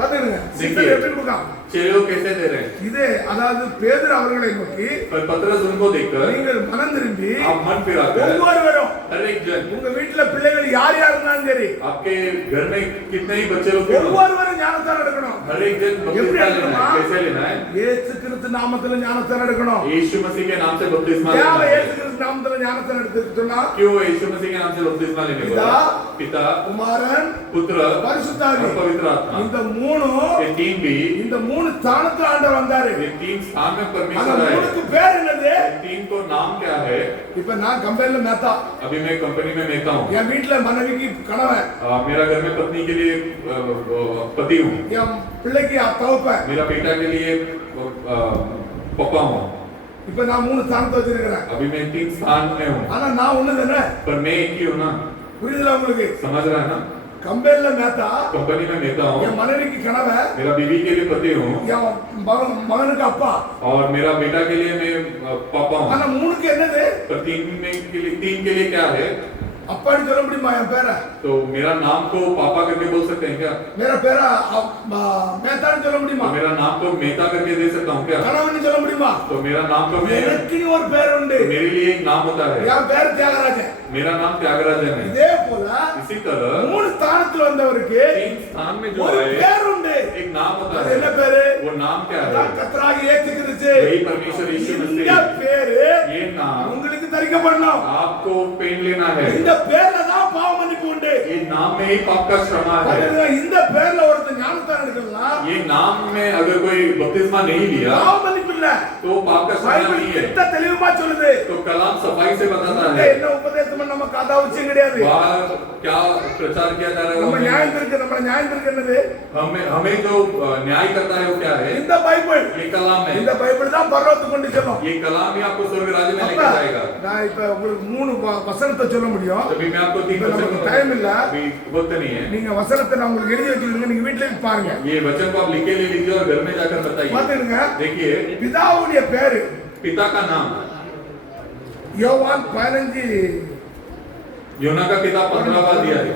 பாத்துங்க சீசர் எப்படி கொடுக்காங்க? चेले लोग कैसे दे रहे हैं? இது அதாவது பேதுரு அவர்களை நோக்கி पर पतरस उनको देखकर நீங்கள் மனம் திரும்பி आप मन फिराकर ஒவ்வொருவரும் हर एक जन, உங்க வீட்டுல பிள்ளைகள் யார் யார் இருந்தாலும் சரி आपके घर में कितने ही बच्चे लोग क्यों ना हो, ஒவ்வொருவரும் ஞானஸ்நானம் எடுக்கணும். हर एक जन बपतिस्मा लेना है। कैसे लेना है? இயேசு கிறிஸ்து நாமத்தில் ஞானஸ்நானம் எடுக்கணும். यीशु मसीह के नाम से बपतिस्मा ஏன் लेना இயேசு है। கிறிஸ்து நாமத்தில் ஞானஸ்நானம் எடுத்துட்டு சொன்னா क्यों यीशु मसीह के नाम से बपतिस्मा लेने को पिता, बोला? पिता குமாரன் पुत्र பரிசுத்தாவி और पवित्र आत्मा, இந்த மூணும் ये तीन भी, இந்த மூணு ஸ்தானத்துல ஆண்டவர் வந்தாரு. ये तीन स्थान में அந்த परमेश्वर है। மூணுக்கு பேர் என்னது? ये तीन को नाम क्या है? இப்ப நான் கம்பெனில மேத்தா अभी मैं कंपनी में मेहता हूँ। என் வீட்டுல மனைவிக்கு கணவன் मेरा घर में पत्नी के लिए पति हूँ, என் பிள்ளைக்கு தகப்பன். मेरा बेटा के लिए पापा हूँ। இப்ப நான் மூணு ஸ்தானத்தை வச்சிருக்கிறேன். अभी मैं तीन स्थान में हूँ, ஆனா நான் ஒண்ணு தானே. पर मैं एक ही हूँ ना। புரியுதுல உங்களுக்கு? समझ रहा है ना? கம்பெனில மேத்தா कंपनी में मेहता हूँ, என் மனைவிக்கு கணவன், मेरा बीवी के लिए पति हूँ, என் மகனுக்கு அப்பா. और मेरा बेटा के लिए मैं पापा हूँ। ஆனா மூணுக்கு என்னது? पर तीन के लिए क्या है? அப்பான்னு சொல்ல முடியுமா என் பேரை? तो मेरा नाम को पापा करके बोल सकते हैं क्या? मेरा பேரை மேத்தான்னு சொல்ல முடியுமா? तो मेरा नाम को मेहता करके दे सकता हूँ क्या? கணவன் சொல்ல முடியுமா? तो मेरा नाम को मैं, எனக்கு ஒரு பேர் உண்டு. मेरे लिए एक नाम होता है, என் பேர் தியாகராஜன். मेरा नाम त्यागराजन है। இதே போல इसी तरह மூணு ஸ்தானத்துல வந்தவருக்கு तीन स्थान में जो ஒரு है பேர் உண்டு. एक नाम होता அது है, என்ன பேரு? वो नाम क्या है? அதான் கர்த்தராகிய இயேசு கிறிஸ்து. वही परमेश्वर यीशु இந்த मसीह। பேரு ये नाम உங்களுக்கு தரிக்கப்படணும். आपको पेन लेना है, இந்த பேர்ல தான் பாவ மன்னிப்பு உண்டு. ये नाम में ही पाप का क्षमा है। பாருங்க, இந்த பேர்ல ஒருத்தன் ஞானஸ்நானம் எடுக்கலாம், ये नाम में अगर कोई बपतिस्मा नहीं लिया பாவ மன்னிப்பு இல்ல. तो पाप का क्षमा பைபிள் नहीं है। கிட்ட தெளிவா சொல்லுது. तो कलाम सफाई से बताता இங்க है என்ன உபதேசம் நமக்கு அது அவசியம் கிடையாது. बाहर क्या प्रचार किया जा रहा है, நம்ம वो நியாயம் हमें இருக்கு, நம்ம நியாயம் இருக்கு என்னது? हमें जो न्याय करता है वो क्या है? இந்த பைபிள். ये कलाम है। இந்த பைபிள் தான் பரலோகத்துக்கு கொண்டு செல்லும். ये कलाम ही आपको स्वर्ग राज्य में அப்ப लेकर जाएगा। நான் இப்ப உங்களுக்கு மூணு வசனத்தை சொல்ல முடியும். तभी मैं आपको तीन இப்ப वचन நமக்கு டைம் இல்ல. अभी वक्त नहीं है। நீங்க வசனத்தை நான் உங்களுக்கு எழுதி வச்சிருக்கீங்க, நீங்க வீட்ல போய் பாருங்க. ये वचन को आप लिखे ले लीजिए और घर में जाकर बताइए। பாத்துங்க. देखिए பிதாவுடைய பேரு पिता का नाम, யோவான் 15 योना का किताब 15वां अध्याय,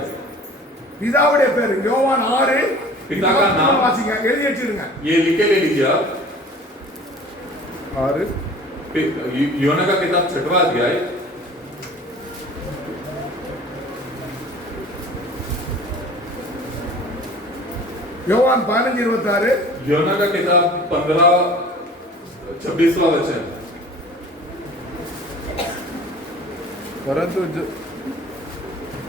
பிதாவுடைய பேரு யோவான் 6 पिता का नाम, வாசிங்க, எழுதி வச்சிருங்க. ये लिखे ले लीजिए आप। और योना का किताब 6वां अध्याय, யோவான் 15:26 योना का किताब 15-26वां वचन।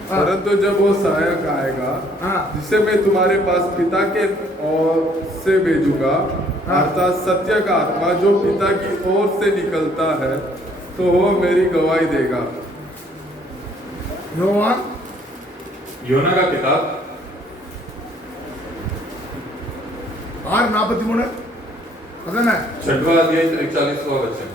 परंतु जब वो सहायक आएगा, हाँ। जिसे मैं तुम्हारे पास पिता के ओर से भेजूंगा, हाँ। अर्थात सत्य का आत्मा जो पिता की ओर से निकलता है, तो वो मेरी गवाही देगा। யோவான் योना का किताब 6:43 அதானே? 6वां अध्याय 41वां वचन।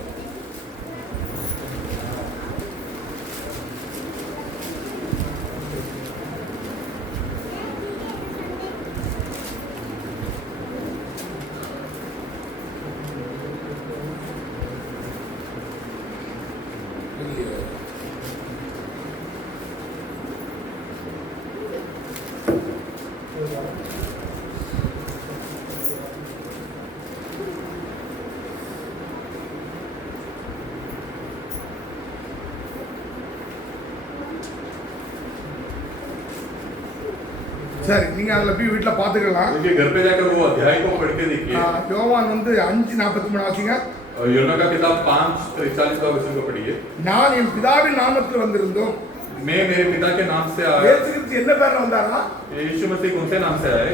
சரி, நீங்க அதுல போய் வீட்ல பாத்துக்கலாம். देखिए घर पे जाकर वो अध्याय को पढ़ के देखिए। யோவான் 5:43 வாசிங்க. योना का किताब 5:43वां वचन को पढ़िए। நான் என் பிதாவின் நாமத்தில் வந்திருந்தோம். मैं मेरे पिता के नाम से आया। இயேசு கிறிஸ்து என்ன பேர்ல வந்தாரா? यीशु मसीह कौन से नाम से आए?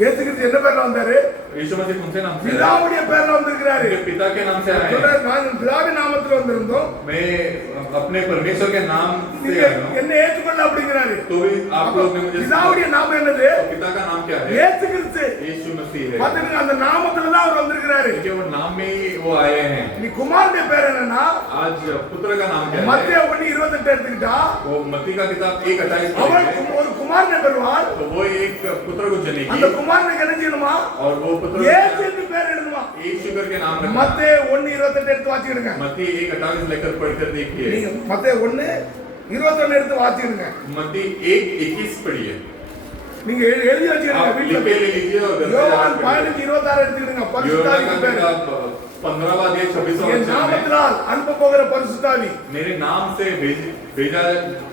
இயேசு கிறிஸ்து என்ன பேர்ல வந்தாரு? यीशु मसीह तुमसे नाम से आए பிதாவுடைய பேர்ல வந்திருக்கிறாரு. उनके पिता के नाम से आए हैं। சொல்றாரு, நான் பிதாவின் நாமத்துல வந்திருந்தோம், मैं अपने परमेश्वर के नाम से நீங்க आया हूँ। என்ன ஏற்றுக்கொள்ள அப்படிங்கிறாரு. तो भी आप लोग ने मुझे பிதாவுடைய நாமம் என்னது? पिता का नाम क्या है? இயேசு கிறிஸ்து. यीशु मसीह है। பாத்தீங்கன்னா அந்த நாமத்துல தான் அவர் வந்திருக்கிறாரு. देखिए वो नाम में ही वो आए हैं। நீ குமாரனுடைய பேர் என்னன்னா आज पुत्र का नाम क्या है? மத்தேயு 1:28 எடுத்துக்கிட்டா वो मत्ती का किताब 1:28 அவர் पढ़ेंगे। ஒரு குமாரனை பெறுவார். तो वो एक पुत्र को जनेगी அந்த குமாரனுக்கு என்ன செய்யணுமா? और वो पुत्र இயேசு என்று பேர் இடணுமா? यीशु करके नाम रखना। மத்தேயு 1:28 எடுத்து வாசிடுங்க. मत्ती 1:28 लेकर पढ़कर देखिए। நீங்க மத்தேயு 1:21 எடுத்து வாசிடுங்க. मत्ती 1:21 पढ़िए। நீங்க எழுதி வச்சிருங்க आप வீட்ல. लिख ले लीजिए और घर से யோவான் याद करिए। 15:26 எடுத்துக்கிடுங்க. பரிசுத்தாவிக்கு யோவான் பேர். का किताब 15वां अध्याय 26वां என் वचन में நாமத்தினால் அனுப்ப போகிற பரிசுத்தாவி. मेरे नाम से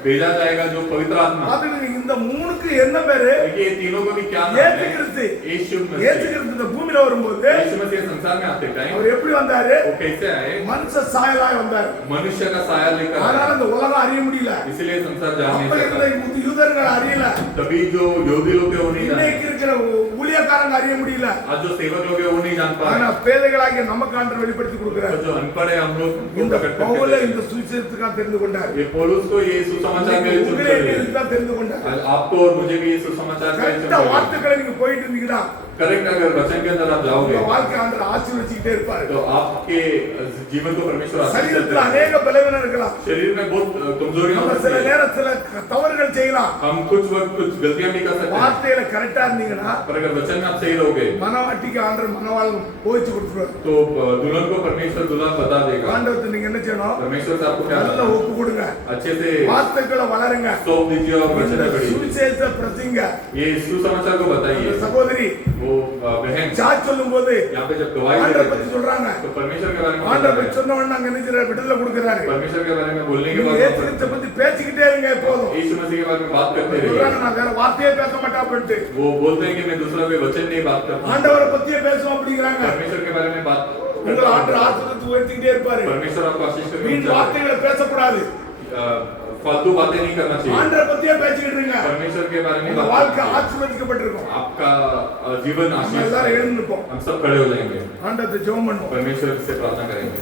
भेजा जाएगा जो पवित्र आत्मा। பாத்தீங்க இந்த மூணுக்கு என்ன பேரு? देखिए ये तीनों को भी क्या नाम இயேசு है? கிறிஸ்து. यीशु இயேசு मसीह। கிறிஸ்து இந்த பூமியில வரும்போது यीशु मसीह संसार में आते टाइम அவர் எப்படி வந்தாரு? वो कैसे आए? மனுஷ சாயலாய் வந்தாரு. मनुष्य का साया लेकर ஆனால் आए। அந்த உலகம் அறிய முடியல. इसलिए संसार जान அப்ப नहीं இருந்த सका। யூதர்கள் அறியல. तभी जो योगी लोग थे वो नहीं जाने। இன்னைக்கு இருக்கிற ஊழியக்காரங்க அறிய முடியல. आज जो सेवक लोग हैं वो नहीं जान पा ஆனா रहे। பேதைகளாகிய நமக்கு ஆண்டவர் வெளிப்படுத்தி கொடுக்கிறார். तो जो अनपढ़ है हम लोग उनको இந்த प्रकट பவுல करते இந்த हैं। சுவிசேஷத்துக்காக தெரிந்து கொண்டார். ये पौलुस को ये सुसमाचार के लिए चुनकर है। தான் தெரிந்து கொண்டார். आज आपको और मुझे भी ये सुसमाचार के लिए கரெக்டா चुनकर है। வார்த்தைகளை நீங்க போயிட்டு இருந்தீங்கன்னா करेक्ट अगर वचन के अंदर आप जाओगे உங்க வாழ்க்கை ஆண்டவர் ஆசீர்வதிச்சிட்டே இருப்பாரு. तो आपके जीवन को परमेश्वर आशीष देते சரீரத்துல हैं। அநேக பலவீனம் இருக்கலாம். शरीर में बहुत कमजोरियां நம்ம होती சில हैं। நேரத்துல தவறுகள் செய்யலாம். हम कुछ वक्त कुछ गलतियां भी कर सकते हैं। வார்த்தையில கரெக்டா இருந்தீங்கன்னா पर अगर वचन में आप सही रहोगे மனவாட்டிக்கு ஆண்டவர் மனவாளன் போயிச்சு கொடுத்துருவாரு. तो दुल्हन को परमेश्वर दूल्हा बता देगा। ஆண்டவர்கிட்ட நீங்க என்ன செய்யணும்? परमेश्वर से आपको क्या நல்ல करना है? ஒப்பு கொடுங்க. अच्छे से வார்த்தைகளை வளருங்க. सौंप दीजिए और वचन में बढ़िए। சுவிசேஷ பிரசங்க. ये सुसमाचार को बताइए। சகோதரி वो बहन சாட்சி சொல்லும்போது यहाँ पे जब गवाही दे ஆண்டவரை रहे பத்தி थे, சொல்றாங்க. तो परमेश्वर के बारे में ஆண்டவரை बता பத்தி रहे சொன்ன உடனே அங்க என்ன செய்யறாரு? விடுதலை கொடுக்கறாரு. हैं। परमेश्वर के बारे में बोलने के நீங்க बाद இயேசு கிறிஸ்துவை பத்தி பேசிக்கிட்டே இருங்க எப்போதும். यीशु मसीह के बारे में बात करते சொல்றாங்க रहिए। நான் வேற வார்த்தையே பேச மாட்டேன் அப்படின்ட்டு. वो बोलते हैं कि मैं दूसरा कोई वचन नहीं बात करता। ஆண்டவரை பத்தியே பேசுவோம் அப்படிங்கறாங்க. परमेश्वर के बारे में बात உங்களை ஆண்டவர் ஆசீர்வதித்து உயர்த்திட்டே இருப்பாரு. परमेश्वर आपको आशीष வீண் करके வார்த்தைகளை பேசக்கூடாது. फालतू बातें नहीं करना चाहिए। ஆண்டவரை பத்தியே பேசிக்கிட்டு இருங்க. परमेश्वर के बारे में உங்க बात வாழ்க்கை करना चाहिए। ஆசீர்வதிக்கப்பட்டிருக்கும். आपका जीवन நம்ம आशीष எல்லாரும் है। எழுந்து நிற்போம். हम सब खड़े हो जाएंगे। ஆண்டவரை ஜெபம் பண்ணுவோம். परमेश्वर से प्रार्थना करेंगे।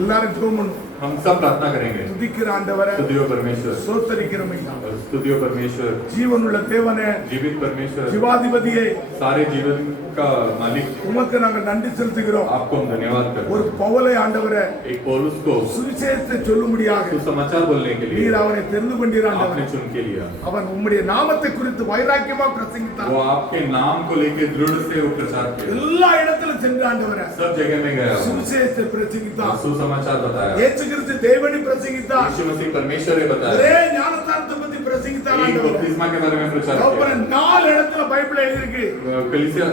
எல்லாரும் ஜெபம் பண்ணுவோம். हम सब प्रार्थना करेंगे। துதிக்கிற ஆண்டவரே, स्तुतियो परमेश्वर, ஸ்தோத்திரிக்கிறோம் ஐயா. स्तुतियो परमेश्वर, ஜீவனுள்ள தேவனே, जीवित परमेश्वर, ஜீவாதிபதியே, सारे जीवन का मालिक, உமக்கு நாங்கள் நன்றி செலுத்துகிறோம். आपको हम धन्यवाद करते ஒரு हैं। பவுலை ஆண்டவரே, एक पौलुस को சுவிசேஷத்தை சொல்லும்படியாக सुसमाचार बोलने के लिए நீர் அவனை தெரிந்து கொண்டீர் आपने ஆண்டவரே. चुन के लिया। அவன் உம்முடைய நாமத்தை குறித்து வைராக்கியமா பிரசங்கித்தான். वो आपके नाम को लेकर दृढ़ से वो प्रचार किया। எல்லா இடத்திலும் சென்று ஆண்டவரே सब जगह में गया, சுவிசேஷத்தை பிரசங்கித்தான். सुसमाचार बताया। இயேசு கிறிஸ்து தேவனை பிரசங்கித்தான். यीशु मसीह परमेश्वर ने बताया। ஒரே ஞானஸ்நானத்தை பத்தி பிரசங்கித்தான் एक ஆண்டவரே. बपतिस्मा के बारे में प्रचार அப்புறம் किया। 4 இடத்துல பைபிள்ல எழுதிருக்கு. कलीसिया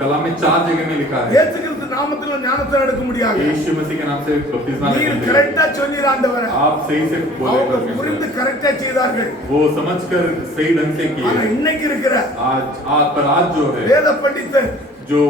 कलाम में 4 जगह में लिखा है। இயேசு கிறிஸ்து நாமத்துல ஞானத்தை எடுக்க முடியாது. यीशु मसीह के नाम से बपतिस्मा நீர் लेते हैं। கரெக்ட்டா சொன்னீர் ஆண்டவரே. आप सही से बोले அவங்க परमेश्वर। புரிந்து கரெக்ட்டா செய்தார்கள். वो समझकर सही ढंग से ஆனா किए। இன்னைக்கு இருக்கிற आज जो है வேத பண்டிதர் जो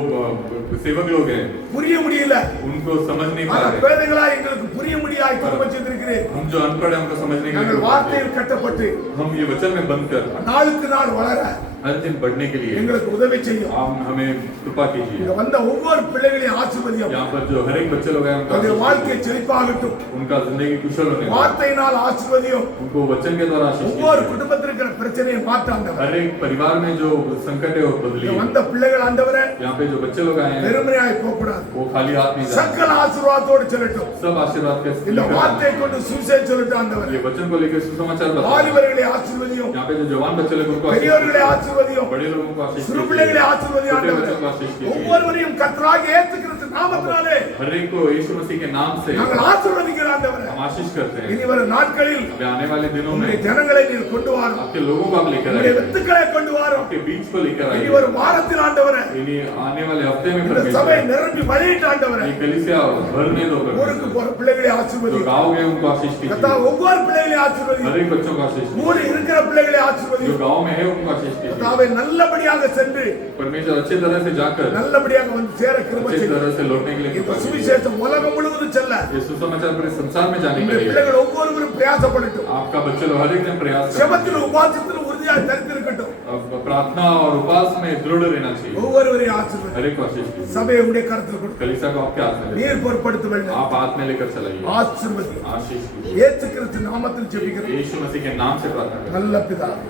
सेवक लोग हैं புரிய முடியல. उनको समझ नहीं पा ஆனா रहे। பேதைகளா எங்களுக்கு புரிய முடியாது வச்சிருக்கிறேன். हम जो अनपढ़ हैं हमको समझने के நாங்கள் लिए வார்த்தையில் கட்டப்பட்டு हम ये वचन में बंद कर நாளுக்கு நாள் வளர हर दिन बढ़ने के लिए எங்களுக்கு உதவி செய்யும். आप हमें कृपा இங்க कीजिए। வந்த ஒவ்வொரு பிள்ளைகளையும் ஆசீர்வதியும். यहाँ पर जो हर एक बच्चे लोग हैं அவருடைய उनका வாழ்க்கை செழிப்பாகட்டும். उनका जिंदगी कुशल होने पाए। வார்த்தையினால் ஆசீர்வதியும். उनको वचन के द्वारा आशीष ஒவ்வொரு कीजिए। குடும்பத்தில் இருக்கிற பிரச்சனையை மாற்றாண்டவர். हर एक परिवार में जो संकट है वो இங்க बदलिए। வந்த பிள்ளைகள் ஆண்டவரே यहाँ पे जो बच्चे लोग आए हैं பெருமையாய் போகக்கூடாது. वो खाली हाथ नहीं जाए। சகல ஆசீர்வாதத்தோடு செல்லட்டும். सब आशीर्वाद के இந்த लेकर வார்த்தையை आए। கொண்டு சுவிசேஷம் சொல்லட்டும் ஆண்டவரே. ये वचन को लेकर सुसमाचार बताओ। வாலிபர்களை ஆசீர்வதியும். यहाँ पे जो जवान बच्चे लोग उनको आशीष பெரியோர்களை कीजिए। ஆசீர்வதியும். बड़े लोगों को आशीष சிறு பிள்ளைகளை कीजिए। ஆசீர்வதியும் छोटे ஆண்டவரே. बच्चों को आशीष कीजिए। ஒவ்வொருவரையும் கர்த்தராகிய இயேசு கிறிஸ்து நாமத்தினாலே हर एक को यीशु मसीह के नाम से நாங்கள் ஆசீர்வதிக்கிறோம் ஆண்டவரே. हम आशीष करते हैं। இனி வரும் நாட்களில் अभी आने वाले दिनों में உம்முடைய ஜனங்களை நீர் கொண்டு வாரும். आपके लोगों को आप लेकर உம்முடைய आइए। வித்துக்களை கொண்டு வாரும். आपके बीच को लेकर இனி आइए। வரும் வாரத்தில் ஆண்டவரே इन्हीं आने वाले हफ्ते में இந்த சபை परमेश्वर நிரம்பி வழியிட்டு ஆண்டவரே ये कलीसिया भरने दो ஊருக்கு परमेश्वर। போற பிள்ளைகளை जो ஆசீர்வதியும். गाँव गए उनको आशीष கர்த்தா कीजिए। ஒவ்வொரு பிள்ளைகளையும் ஆசீர்வதியும். हर एक बच्चों को आशीष कीजिए। ஊரில் இருக்கிற பிள்ளைகளை जो ஆசீர்வதியும். गाँव में है उनको आशीष कीजिए। கர்த்தாவே நல்லபடியாக சென்று परमेश्वर अच्छे तरह से जाकर நல்லபடியாக வந்து சேர கிருபை अच्छी செய்யும். तरह से लौटने के लिए இந்த कृपा कीजिए। சுவிசேஷம் உலகம் முழுவதும் செல்ல ये सुसमाचार पूरे संसार में जाने के உங்களுடைய लिए பிள்ளைகள் ஒவ்வொருவரும் பிரயாசப்படட்டும். आपका बच्चे लोग हर एक दिन प्रयास करें। செபத்திலும் உபாசத்திலும் உறுதியாக தரித்திருக்கட்டும். अब प्रार्थना और उपास में दृढ़ रहना चाहिए। ஒவ்வொருவரையும் ஆசீர்வதி. हर एक कोशिश कीजिए। சபையை உடைய கருத்தில் கொடு. कलीसिया को आपके हाथ में ले, நீர் பொறுப்படுத்த வேண்டும். आप हाथ में लेकर चलाइए। ஆசீர்வதி. आशीष कीजिए। இயேசு கிறிஸ்து நாமத்தில் ஜெபிக்கிறோம். यीशु मसीह के नाम से प्रार्थना करते நல்ல பிதாவே. हैं।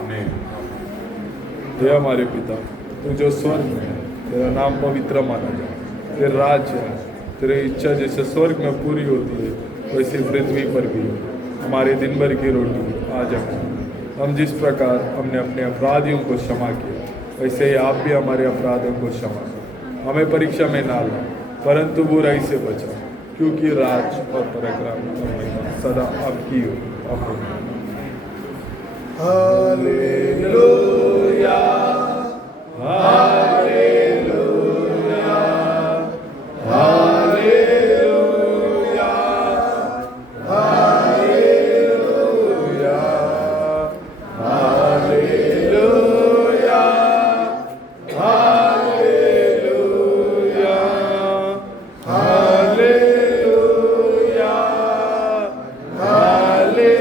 आमीन। हे हमारे पिता, तू जो स्वर्ग में है, तेरा नाम पवित्र माना जाए, तेरा राज्य है, तेरी इच्छा जैसे स्वर्ग में पूरी होती है वैसे पृथ्वी पर भी हो। हमारे दिन भर की रोटी आज हमें, हम जिस प्रकार हमने अपने अपराधियों को क्षमा किया वैसे ही आप भी हमारे अपराधों को क्षमा करो। हमें परीक्षा में ना ला परंतु बुराई से बचाओ, क्योंकि राज और पराक्रम और महिमा सदा आपकी हो। आमीन। Hallelujah. Hallelujah, hallelujah, hallelujah, hallelujah, hallelujah, hallelujah, hallelujah, hallelujah,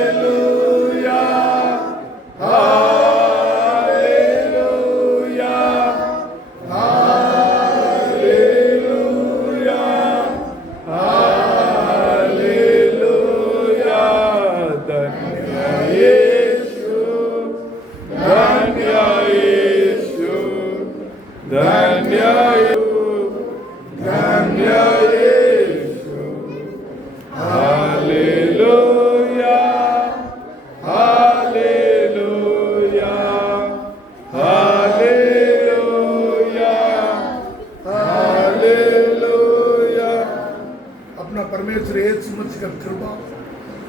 hallelujah, hallelujah, hallelujah. धन्य यीशु, धन्य यीशु, धन्य यीशु, धन्य Yeshu. Hallelujah, hallelujah, hallelujah, hallelujah. अपना परमेश्वर यीशु मसीह का कृपा,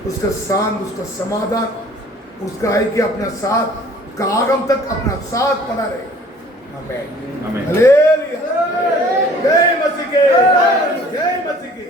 उसका शांत, उसका समाधान, उसका ऐक्य अपना साथ, उसका आगम तक अपना साथ बना रहे। आमीन। आमीन। हालेलुया। जय मसीह के, जय मसीह के।